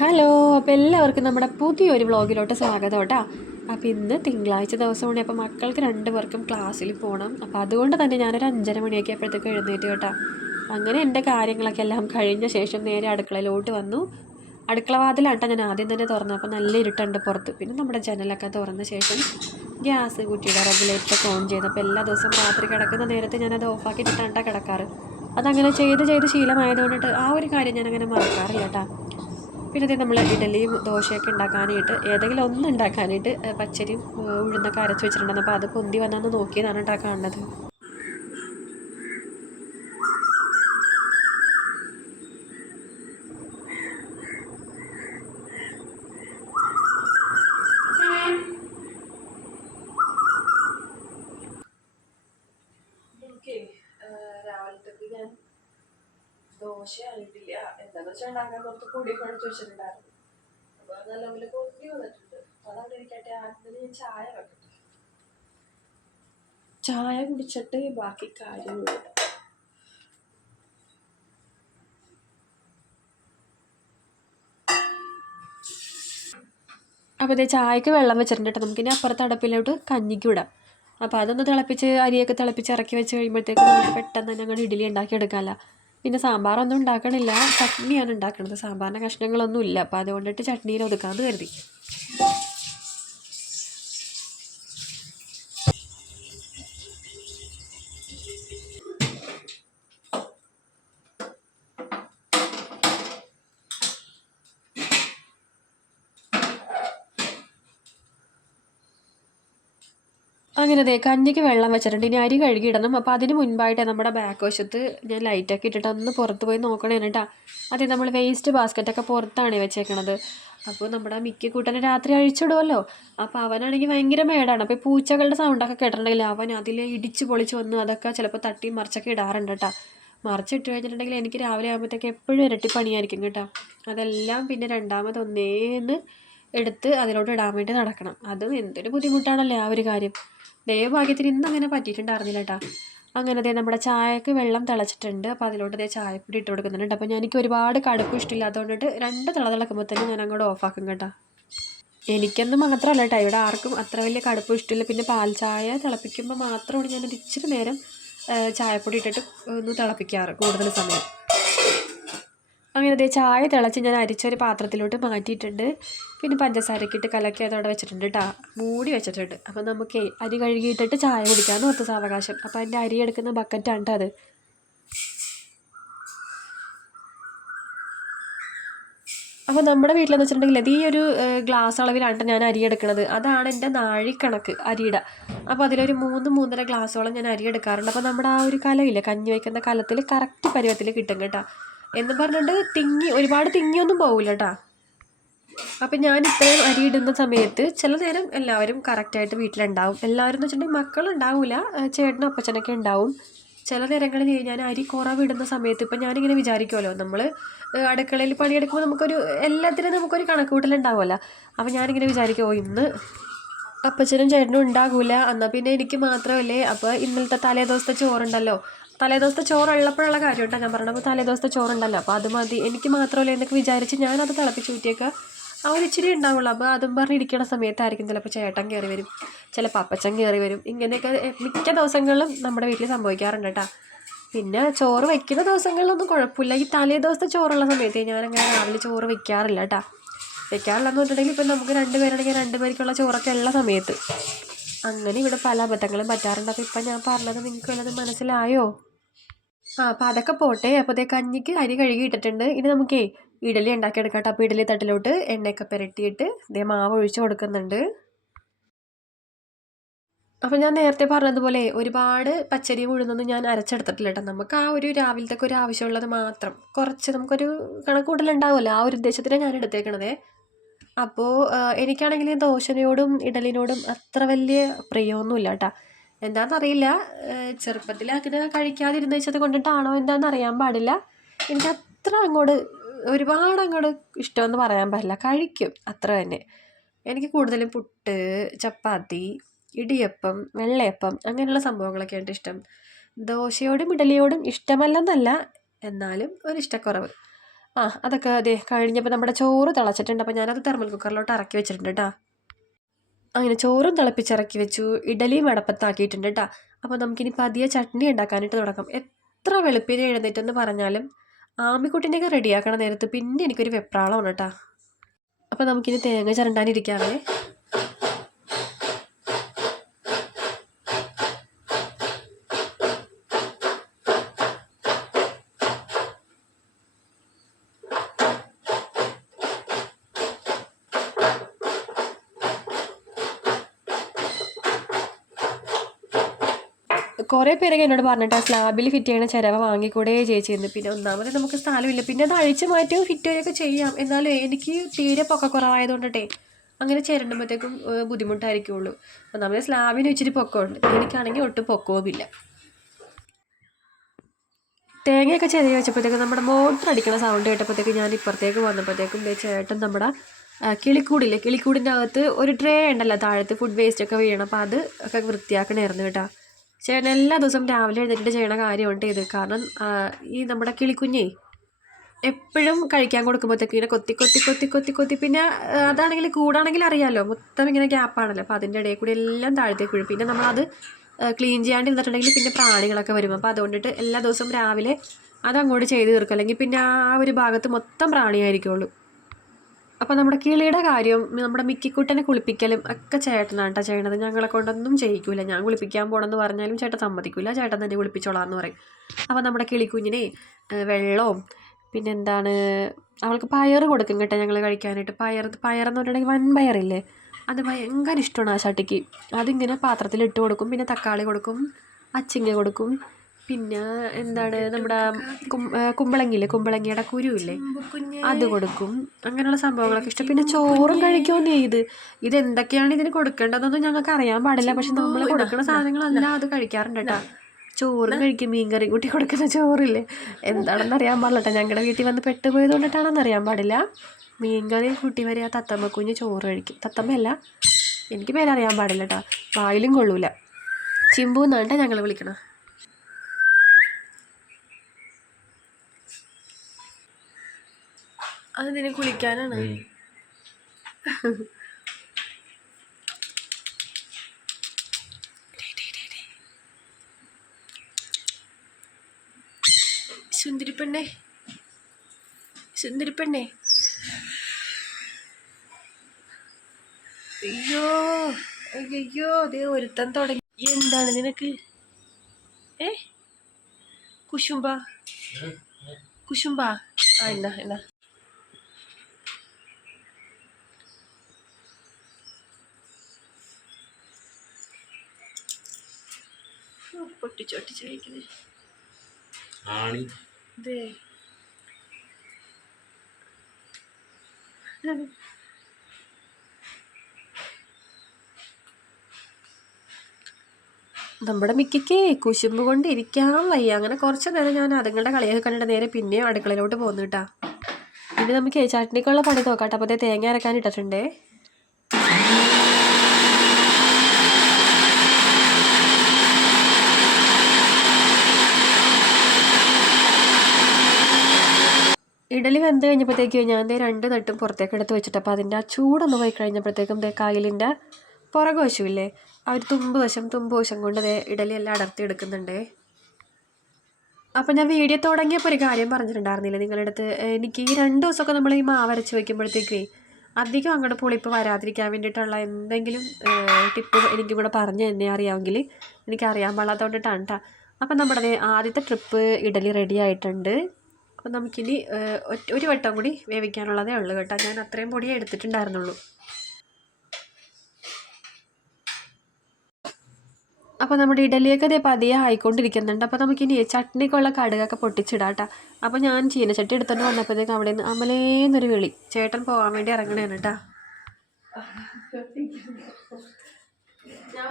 Hello അപ്പോൾ എല്ലാവർക്കും നമ്മുടെ പുതിയൊരു വ്ളോഗിലോട്ട് സ്വാഗതം കേട്ടോ. അപ്പോൾ ഇന്ന് തിങ്കളാഴ്ച ദിവസമാണ് അപ്പോൾ മക്കൾക്ക് രണ്ട് പേർക്കും ക്ലാസ്സിൽ പോകണം അപ്പോൾ അതുകൊണ്ട് തന്നെ ഞാനൊരു അഞ്ചര മണിയൊക്കെ ആയപ്പോഴത്തേക്ക് എഴുന്നേറ്റ് കേട്ടോ. അങ്ങനെ എന്റെ കാര്യങ്ങളൊക്കെ എല്ലാം കഴിഞ്ഞ ശേഷം നേരെ അടുക്കളയിലോട്ട് വന്നു. അടുക്കള വാതിലാട്ടോ ഞാൻ ആദ്യം തന്നെ തുറന്നു അപ്പോൾ നല്ല ഇരുട്ടുണ്ട് പുറത്ത്. പിന്നെ നമ്മുടെ ജനലൊക്കെ തുറന്ന ശേഷം ഗ്യാസ് കുറ്റിയുടെ റെഗുലേറ്ററൊക്കെ ഓൺ ചെയ്ത് അപ്പോൾ എല്ലാ ദിവസവും രാത്രി കിടക്കുന്ന നേരത്തെ ഞാനത് ഓഫാക്കിയിട്ടാണ് കിടക്കാറ്. അതങ്ങനെ ചെയ്ത് ചെയ്ത് ശീലമായതുകൊണ്ടിട്ട് ആ ഒരു കാര്യം ഞാനങ്ങനെ മറക്കാറില്ല കേട്ടോ. പിന്നെ നമ്മൾ ഇഡലിയും ദോശയൊക്കെ ഉണ്ടാക്കാനായിട്ട് ഏതെങ്കിലും ഒന്ന് ഉണ്ടാക്കാനായിട്ട് പച്ചരിയും ഉഴുന്നൊക്കെ അരച്ച് വെച്ചിട്ടുണ്ടായിരുന്നു. അപ്പോൾ അത് പൊന്തി വന്നാന്ന് നോക്കിയതാണ് കേട്ടോ ദോശ ആയിട്ടില്ല എന്താന്ന് വെച്ചാൽ ഉണ്ടാക്കാൻ കുറച്ച് പൊടി കുഴച്ച് വെച്ചിട്ടുണ്ടായിരുന്നു. അപ്പൊ അത് നല്ലപോലെ പൊട്ടി വന്നിട്ടുണ്ട്. അതവിടെ ഇരിക്കട്ടെ. ആദ്യം ഞാൻ ചായ വെക്കട്ടെ. ചായ കുടിച്ചിട്ട് ബാക്കി കാര്യങ്ങൾ അപ്പോൾ ഇതേ ചായക്ക് വെള്ളം വെച്ചിട്ടുണ്ട് കേട്ടോ. നമുക്കിനി അപ്പുറത്ത് അടുപ്പിലോട്ട് കഞ്ഞിക്ക് വിടാം. അപ്പോൾ അതൊന്ന് തിളപ്പിച്ച് അരിയൊക്കെ തിളപ്പിച്ച് ഇറക്കി വെച്ച് കഴിയുമ്പോഴത്തേക്ക് നമുക്ക് പെട്ടെന്ന് തന്നെ അങ്ങോട്ട് ഇഡ്ഡലി ഉണ്ടാക്കി എടുക്കാമല്ലോ പിന്നെ സാമ്പാറൊന്നും ഉണ്ടാക്കണില്ല. ചട്നിയാണ് ഉണ്ടാക്കണത്. സാമ്പാറിന്റെ കഷ്ണങ്ങളൊന്നും ഇല്ല അപ്പോൾ അതുകൊണ്ടിട്ട് ചട്നിയിൽ ഒതുക്കാമെന്ന് കരുതി. അങ്ങനെ ദേ കഞ്ഞിക്ക് വെള്ളം വെച്ചിട്ടുണ്ട്. ഇനി അരി കഴുകിയിടണം. അപ്പോൾ അതിന് മുൻപായിട്ട് നമ്മുടെ ബാക്ക് വശത്ത് ഞാൻ ലൈറ്റൊക്കെ ഇട്ടിട്ട് ഒന്ന് പുറത്ത് പോയി നോക്കണേ കേട്ടോ അതെ നമ്മൾ വേസ്റ്റ് ബാസ്ക്കറ്റൊക്കെ പുറത്താണ് വെച്ചേക്കണത്. അപ്പോൾ നമ്മുടെ മിക്ക കൂട്ടനെ രാത്രി അഴിച്ചിടുമല്ലോ അപ്പോൾ അവനാണെങ്കിൽ ഭയങ്കര മേടാണ്. അപ്പോൾ പൂച്ചകളുടെ സൗണ്ടൊക്കെ കേട്ടിട്ടുണ്ടെങ്കിൽ അവൻ അതിൽ ഇടിച്ച് പൊളിച്ച് വന്ന് അതൊക്കെ ചിലപ്പോൾ തട്ടി മറിച്ചൊക്കെ ഇടാറുണ്ട് കേട്ടോ. മറിച്ചിട്ട് കഴിഞ്ഞിട്ടുണ്ടെങ്കിൽ എനിക്ക് രാവിലെ ആകുമ്പോഴത്തേക്ക് എപ്പോഴും ഇരട്ടി പണിയായിരിക്കും കേട്ടോ. അതെല്ലാം പിന്നെ രണ്ടാമത് ഒന്നേന്ന് എടുത്ത് അതിലോട്ട് ഇടാൻ വേണ്ടി നടക്കണം. അതും എന്തൊരു ബുദ്ധിമുട്ടാണല്ലേ ആ ഒരു കാര്യം. ദൈവഭാഗ്യത്തിന് ഇന്ന് അങ്ങനെ പറ്റിയിട്ടുണ്ടായിരുന്നില്ല കേട്ടോ അങ്ങനെ ദേ നമ്മുടെ ചായക്ക് വെള്ളം തിളച്ചിട്ടുണ്ട്. അപ്പോൾ അതിലോട്ട് ദേ ചായപ്പൊടി ഇട്ട് കൊടുക്കുന്നുണ്ട് അപ്പോൾ ഞാൻ എനിക്ക് ഒരുപാട് കടുപ്പ് ഇഷ്ടമില്ല. അതുകൊണ്ടിട്ട് രണ്ട് തിള തിളക്കുമ്പോൾ തന്നെ ഞാൻ അങ്ങോട്ട് ഓഫാക്കും കേട്ടോ. എനിക്കൊന്നും മാത്രമല്ല കേട്ടോ ഇവിടെ ആർക്കും അത്ര വലിയ കടുപ്പ് ഇഷ്ടമില്ല. പിന്നെ പാൽ ചായ തിളപ്പിക്കുമ്പോൾ മാത്രമാണ് ഞാനൊരു ഇച്ചിരി നേരം ചായപ്പൊടി ഇട്ടിട്ട് ഒന്ന് തിളപ്പിക്കാറ് കൂടുതൽ സമയം. അങ്ങനെ അതേ ചായ തിളച്ച് ഞാൻ അരിച്ചൊരു പാത്രത്തിലോട്ട് മാറ്റിയിട്ടുണ്ട്. പിന്നെ പഞ്ചസാരയ്ക്ക് ഇട്ട് കലക്കി അതവിടെ വെച്ചിട്ടുണ്ട് കേട്ടോ മൂടി വെച്ചിട്ടുണ്ട്. അപ്പം നമുക്ക് അരി കഴുകിയിട്ടിട്ട് ചായ കുടിക്കാമെന്ന് ഓർത്ത സാവകാശം. അപ്പം അതിന്റെ അരി എടുക്കുന്ന ബക്കറ്റാണ് അത്. അപ്പോൾ നമ്മുടെ വീട്ടിലെന്ന് വെച്ചിട്ടുണ്ടെങ്കിൽ അത് ഈ ഒരു ഗ്ലാസ് അളവിലാണ് ഞാൻ അരി എടുക്കുന്നത് അതാണ് എന്റെ നാഴിക്കണക്ക് അരിയുടെ. അപ്പോൾ അതിലൊരു മൂന്ന് മൂന്നര ഗ്ലാസ്സോളം ഞാൻ അരി എടുക്കാറുണ്ട്. അപ്പോൾ നമ്മുടെ ആ ഒരു കലയില്ല കഞ്ഞി വയ്ക്കുന്ന കലത്തിൽ കറക്റ്റ് പരുവത്തിൽ കിട്ടും കേട്ടോ. എന്ന് പറഞ്ഞിട്ട് തിങ്ങി ഒരുപാട് തിങ്ങിയൊന്നും പോകില്ല കേട്ടോ അപ്പം ഞാൻ ഇത്രയും അരി ഇടുന്ന സമയത്ത് ചില നേരം എല്ലാവരും കറക്റ്റായിട്ട് വീട്ടിലുണ്ടാവും. എല്ലാവരും എന്ന് വെച്ചിട്ടുണ്ടെങ്കിൽ മക്കളുണ്ടാവില്ല ചേട്ടനും അപ്പച്ചനൊക്കെ ഉണ്ടാവും. ചില നേരങ്ങളിൽ ഞാൻ അരി കുറവിടുന്ന സമയത്ത് ഇപ്പം ഞാനിങ്ങനെ വിചാരിക്കുമല്ലോ നമ്മൾ അടുക്കളയിൽ പണിയെടുക്കുമ്പോൾ നമുക്കൊരു എല്ലാത്തിനും നമുക്കൊരു കണക്കുകൂട്ടലുണ്ടാവുമല്ലോ അപ്പം ഞാനിങ്ങനെ വിചാരിക്കും ഓ ഇന്ന് അപ്പച്ചനും ചേട്ടനും ഉണ്ടാകൂല. എന്നാൽ പിന്നെ എനിക്ക് മാത്രമല്ലേ? അപ്പോൾ ഇന്നലത്തെ തലേ ദിവസത്തെ ചോറുണ്ടല്ലോ. തലേ ദിവസത്തെ ചോറുള്ളപ്പോഴുള്ള കാര്യം കേട്ടോ ഞാൻ പറഞ്ഞപ്പോൾ തലേ ദിവസത്തെ ചോറുണ്ടല്ലോ. അപ്പോൾ അത് മതി. എനിക്ക് മാത്രമല്ലേ എന്നൊക്കെ വിചാരിച്ച് ഞാനത് തിളപ്പിച്ച് ഊറ്റിയൊക്കെ. ഇച്ചിരി ഉണ്ടാവുള്ളൂ. അപ്പോൾ അതും ഇരിക്കുന്ന സമയത്തായിരിക്കും ചിലപ്പോൾ ചേട്ടൻ കയറി വരും. ചിലപ്പോൾ അപ്പച്ചൻ കയറി വരും. ഇങ്ങനെയൊക്കെ മിക്ക ദിവസങ്ങളിലും നമ്മുടെ വീട്ടിൽ സംഭവിക്കാറുണ്ട് കേട്ടോ പിന്നെ ചോറ് വയ്ക്കുന്ന ദിവസങ്ങളിലൊന്നും കുഴപ്പമില്ല. ഈ തലേ ദിവസത്തെ ചോറുള്ള സമയത്ത് ഞാനങ്ങനെ രാവിലെ ചോറ് വയ്ക്കാറില്ല കേട്ടോ വെക്കാറില്ലെന്ന് പറഞ്ഞിട്ടുണ്ടെങ്കിൽ ഇപ്പം നമുക്ക് രണ്ട് പേരാണെങ്കിൽ രണ്ട് പേർക്കുള്ള ചോറൊക്കെ ഉള്ള സമയത്ത്. അങ്ങനെ ഇവിടെ പല അബദ്ധങ്ങളും പറ്റാറുണ്ട്. അപ്പോൾ ഇപ്പം ഞാൻ പറഞ്ഞത് നിങ്ങൾക്ക് വല്ലതും മനസ്സിലായോ? ആ അപ്പോൾ അതൊക്കെ പോട്ടെ. അപ്പോൾ അതേ കഞ്ഞിക്ക് അരി കഴുകി ഇട്ടിട്ടുണ്ട്. ഇനി നമുക്കേ ഇഡലി ഉണ്ടാക്കിയെടുക്കാം എടുക്കാം അപ്പോൾ ഇഡലി തട്ടിലോട്ട് എണ്ണയൊക്കെ പുരട്ടിയിട്ട് ഇതേ മാവ് ഒഴിച്ച് കൊടുക്കുന്നുണ്ട്. അപ്പോൾ ഞാൻ നേരത്തെ പറഞ്ഞതുപോലെ ഒരുപാട് പച്ചരി ഉഴുന്നൊന്നും ഞാൻ അരച്ചെടുത്തിട്ടില്ല കേട്ടോ. നമുക്ക് ആ ഒരു രാവിലത്തേക്ക് ഒരു ആവശ്യമുള്ളത് മാത്രം. കുറച്ച് നമുക്കൊരു കണക്കൂട്ടലുണ്ടാവുമല്ലോ ആ ഒരു ഉദ്ദേശത്തിനാണ് ഞാൻ എടുത്തേക്കണതേ. അപ്പോൾ എനിക്കാണെങ്കിൽ ദോശനയോടും ഇഡലിനോടും അത്ര വലിയ പ്രിയമൊന്നുമില്ല കേട്ടോ എന്താണെന്നറിയില്ല ചെറുപ്പത്തിൽ അങ്ങനെ കഴിക്കാതിരുന്ന വെച്ചത് കൊണ്ടിട്ടാണോ എന്താണെന്ന് അറിയാൻ പാടില്ല. എനിക്ക് അത്ര അങ്ങോട്ട് ഒരുപാട് അങ്ങോട്ട് ഇഷ്ടമെന്ന് പറയാൻ പറ്റില്ല കഴിക്കും അത്ര തന്നെ. എനിക്ക് കൂടുതലും പുട്ട് ചപ്പാത്തി ഇടിയപ്പം വെള്ളയപ്പം അങ്ങനെയുള്ള സംഭവങ്ങളൊക്കെയാണ് ഇഷ്ടം. ദോശയോടും ഇഡലിയോടും ഇഷ്ടമല്ലെന്നല്ല എന്നാലും ഒരു ഇഷ്ടക്കുറവ് ആ അതൊക്കെ അതെ കഴിഞ്ഞപ്പോൾ നമ്മുടെ ചോറ് തിളച്ചിട്ടുണ്ട്. അപ്പോൾ ഞാനത് തെർമൽ കുക്കറിലോട്ട് ഇറക്കി വെച്ചിട്ടുണ്ട് കേട്ടോ അങ്ങനെ ചോറും തിളപ്പിച്ചിറക്കി വെച്ചു. ഇഡലിയും അടപ്പത്താക്കിയിട്ടുണ്ട് കേട്ടോ അപ്പോൾ നമുക്കിനി പതിയെ ചട്നി ഉണ്ടാക്കാനായിട്ട് തുടങ്ങാം. എത്ര വെളുപ്പിനെ എഴുന്നേറ്റെന്ന് പറഞ്ഞാലും ആമിക്കുട്ടിനെയൊക്കെ റെഡിയാക്കണ നേരത്ത് പിന്നെ എനിക്കൊരു വെപ്രാളമാണ് കേട്ടോ അപ്പോൾ നമുക്കിനി തേങ്ങ ചിരണ്ടാനിരിക്കാവേ. കുറേ പേരൊക്കെ എന്നോട് പറഞ്ഞിട്ട് സ്ലാബിൽ ഫിറ്റ് ചെയ്യണ ചിരവ വാങ്ങിക്കൂടെ ചേച്ചിയെന്ന് പിന്നെ ഒന്നാമത് നമുക്ക് സ്ഥലമില്ല. പിന്നെ അത് അഴിച്ച് മാറ്റുകയോ ഫിറ്റ് ചെയ്യുകയൊക്കെ ചെയ്യാം. എന്നാലും എനിക്ക് തീരെ പൊക്കക്കുറവായതുകൊണ്ടിട്ടേ അങ്ങനെ ചേരണ്ടുമ്പോഴത്തേക്കും ബുദ്ധിമുട്ടായിരിക്കുള്ളൂ. ഒന്നാമത് സ്ലാബിന് ഇച്ചിരി പൊക്കമുണ്ട്. എനിക്കാണെങ്കിൽ ഒട്ടും പൊക്കവുമില്ല. തേങ്ങയൊക്കെ ചെറിയ വെച്ചപ്പോഴത്തേക്കും നമ്മുടെ മോട്ടർ അടിക്കണ സൗണ്ട് കേട്ടപ്പോഴത്തേക്ക് ഞാൻ ഇപ്പുറത്തേക്ക് വന്നപ്പോഴത്തേക്കും ചേട്ടൻ നമ്മുടെ കിളിക്കൂടില്ലേ? കിളിക്കൂടിന്റെ അകത്ത് ഒരു ട്രേ ഉണ്ടല്ലോ. താഴത്ത് ഫുഡ് വേസ്റ്റ് ഒക്കെ വീഴണം. അപ്പോൾ അത് ഒക്കെ വൃത്തിയാക്കണമായിരുന്നു കേട്ടോ. ചേട്ടൻ എല്ലാ ദിവസവും രാവിലെ എഴുന്നേറ്റ് ചെയ്യണ കാര്യമുണ്ട് ഇത് കാരണം ഈ നമ്മുടെ കിളിക്കുഞ്ഞേ എപ്പോഴും കഴിക്കാൻ കൊടുക്കുമ്പോഴത്തേക്ക് ഇങ്ങനെ കൊത്തി കൊത്തി കൊത്തി കൊത്തി കൊത്തി. പിന്നെ അതാണെങ്കിൽ കൂടാണെങ്കിൽ അറിയാമല്ലോ മൊത്തം ഇങ്ങനെ ഗ്യാപ്പാണല്ലോ അപ്പോൾ അതിന്റെ ഇടയിൽ കൂടി എല്ലാം താഴത്തേക്ക് വീഴും. പിന്നെ നമ്മളത് ക്ലീൻ ചെയ്യാണ്ടിരുന്നിട്ടുണ്ടെങ്കിൽ പിന്നെ പ്രാണികളൊക്കെ വരും. അപ്പോൾ അതുകൊണ്ടിട്ട് എല്ലാ ദിവസവും രാവിലെ അതങ്ങോട്ട് ചെയ്ത് തീർക്കും. അല്ലെങ്കിൽ പിന്നെ ആ ഒരു ഭാഗത്ത് മൊത്തം പ്രാണിയായിരിക്കുള്ളൂ. അപ്പോൾ നമ്മുടെ കിളിയുടെ കാര്യം നമ്മുടെ മിക്കിക്കുട്ടനെ കുളിപ്പിക്കലും ഒക്കെ ചേട്ടനാണ് കേട്ടോ ചെയ്യണത്. ഞങ്ങളെ കൊണ്ടൊന്നും ചെയ്യിക്കൂല. ഞാൻ കുളിപ്പിക്കാൻ പോകണമെന്ന് പറഞ്ഞാലും ചേട്ടൻ സമ്മതിക്കില്ല ചേട്ടൻ തന്നെ കുളിപ്പിച്ചോളാം എന്ന് പറയും. അപ്പോൾ നമ്മുടെ കിളിക്കുഞ്ഞിനെ വെള്ളവും പിന്നെ എന്താണ് അവൾക്ക് പയർ കൊടുക്കും കേട്ടോ ഞങ്ങൾ കഴിക്കാനായിട്ട്. പയർ പയറെന്ന് പറഞ്ഞിട്ടുണ്ടെങ്കിൽ വൻ പയറില്ലേ? അത് ഭയങ്കര ഇഷ്ടമാണ് ആ ചട്ടിക്ക്. അതിങ്ങനെ പാത്രത്തിൽ ഇട്ട് കൊടുക്കും. പിന്നെ തക്കാളി കൊടുക്കും അച്ചിങ്ങ കൊടുക്കും പിന്നെ എന്താണ് നമ്മുടെ കുമ്പളങ്ങിയില്ലേ? കുമ്പളങ്ങിയുടെ കുരുവില്ലേ? അത് കൊടുക്കും. അങ്ങനെയുള്ള സംഭവങ്ങളൊക്കെ ഇഷ്ടം. പിന്നെ ചോറും കഴിക്കുമെന്നേ ഇത് ഇത്? എന്തൊക്കെയാണ് ഇതിന് കൊടുക്കേണ്ടതെന്നൊന്നും ഞങ്ങൾക്ക് അറിയാൻ പാടില്ല. പക്ഷെ നമ്മൾ കൊടുക്കുന്ന സാധനങ്ങളെല്ലാം അത് കഴിക്കാറുണ്ട് കേട്ടോ. ചോറും കഴിക്കും. മീൻ കറി കൂട്ടി കൊടുക്കുന്ന ചോറില്ലേ? എന്താണെന്ന് അറിയാൻ പാടില്ല ഞങ്ങളുടെ വീട്ടിൽ വന്ന് പെട്ടുപോയത് കൊണ്ടിട്ടാണെന്ന് അറിയാൻ പാടില്ല. മീൻകറി കൂട്ടി വരെ ആ തത്തമ്മ കുഞ്ഞ് ചോറ് കഴിക്കും. തത്തമ്മയല്ല എനിക്ക് പേരറിയാൻ പാടില്ല കേട്ടോ. വായിലും കൊള്ളൂല. ചിമ്പു എന്നാണ് ഞങ്ങൾ വിളിക്കണം അത് നിന്നെ കുളിക്കാനാണ്? സുന്ദരി പെണ്ണേ സുന്ദരി പെണ്ണേ അയ്യോ അയ്യോ അതേ ഒരുത്തൻ തുടങ്ങി. എന്താണ് നിനക്ക്? ഏ? കുശുമ്പ കുശുമ്പ ആ എന്നാ എന്നാ. പൊട്ടിച്ചൊട്ടിച്ച് കഴിക്കുന്നേ ആണി ഇതേ നമ്മുടെ മിക്കയ്ക്ക് കുശുമ്പ് കൊണ്ട് ഇരിക്കാൻ വയ്യ. അങ്ങനെ കുറച്ച് നേരം ഞാൻ അതുങ്ങളുടെ കളിയൊക്കെ കണ്ടിട്ട് നേരെ പിന്നെയും അടുക്കളയിലോട്ട് പോകുന്നു കേട്ടാ. ഇനി നമുക്ക് ചട്നിക്കുള്ള പണി നോക്കാം അപ്പോൾ അതേ തേങ്ങ അരക്കാൻ ഇട്ടിട്ടുണ്ടേ. ഇഡലി വെന്ത് കഴിഞ്ഞപ്പോഴത്തേക്കും ഞാൻ ദേ രണ്ട് തട്ടും പുറത്തേക്ക് എടുത്ത് വെച്ചിട്ട് അപ്പോൾ അതിന്റെ ആ ചൂടൊന്ന് പോയി കഴിഞ്ഞപ്പോഴത്തേക്കും ദേ കായലിന്റെ പുറകു വശമില്ലേ? ആ ഒരു തുമ്പ് വശം തുമ്പ് വശം കൊണ്ട് ദേ ഇഡലി എല്ലാം അടർത്തി എടുക്കുന്നുണ്ടേ. അപ്പോൾ ഞാൻ വീഡിയോ തുടങ്ങിയപ്പോൾ ഒരു കാര്യം പറഞ്ഞിട്ടുണ്ടായിരുന്നില്ലേ നിങ്ങളുടെ അടുത്ത് എനിക്ക് ഈ രണ്ട് ദിവസമൊക്കെ നമ്മൾ ഈ മാവരച്ച് വയ്ക്കുമ്പോഴത്തേക്കേ അധികം അങ്ങോട്ട് പുളിപ്പ് വരാതിരിക്കാൻ വേണ്ടിയിട്ടുള്ള എന്തെങ്കിലും ടിപ്പ് എനിക്ക് കൂടെ പറഞ്ഞു തന്നെ അറിയാമെങ്കിൽ എനിക്ക് അറിയാൻ പാടാത്തതുകൊണ്ടിട്ടാണ് കേട്ടോ. അപ്പം നമ്മുടെ ആദ്യത്തെ ട്രിപ്പ് ഇഡലി റെഡി ആയിട്ടുണ്ട്. അപ്പം നമുക്കിനി ഒരു വട്ടം കൂടി വേവിക്കാനുള്ളതേ ഉള്ളൂ കേട്ടോ. ഞാൻ അത്രയും പൊടിയേ എടുത്തിട്ടുണ്ടായിരുന്നുള്ളൂ. അപ്പോൾ നമ്മുടെ ഇഡലിയൊക്കെ ദേ പതിയെ ആയിക്കൊണ്ടിരിക്കുന്നുണ്ട്. അപ്പോൾ നമുക്കിനി ചട്നിക്കുള്ള കടുകൊക്കെ പൊട്ടിച്ചിടാട്ടാ അപ്പോൾ ഞാൻ ചീനച്ചട്ടി എടുത്തുകൊണ്ട് വന്നപ്പോഴത്തേക്ക് അവിടെ നിന്ന് അമലേന്നൊരു വിളി. ചേട്ടൻ പോകാൻ വേണ്ടി ഇറങ്ങണേണ് കേട്ടോ. ഞാൻ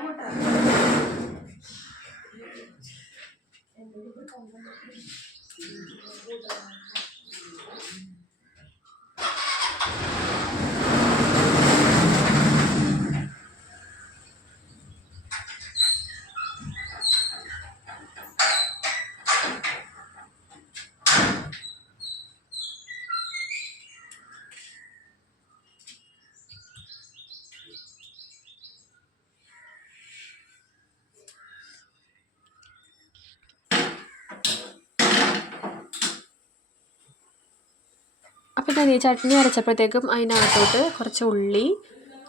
ഈ ചട്നി അരച്ചപ്പോഴത്തേക്കും അതിനകത്തോട്ട് കുറച്ച് ഉള്ളി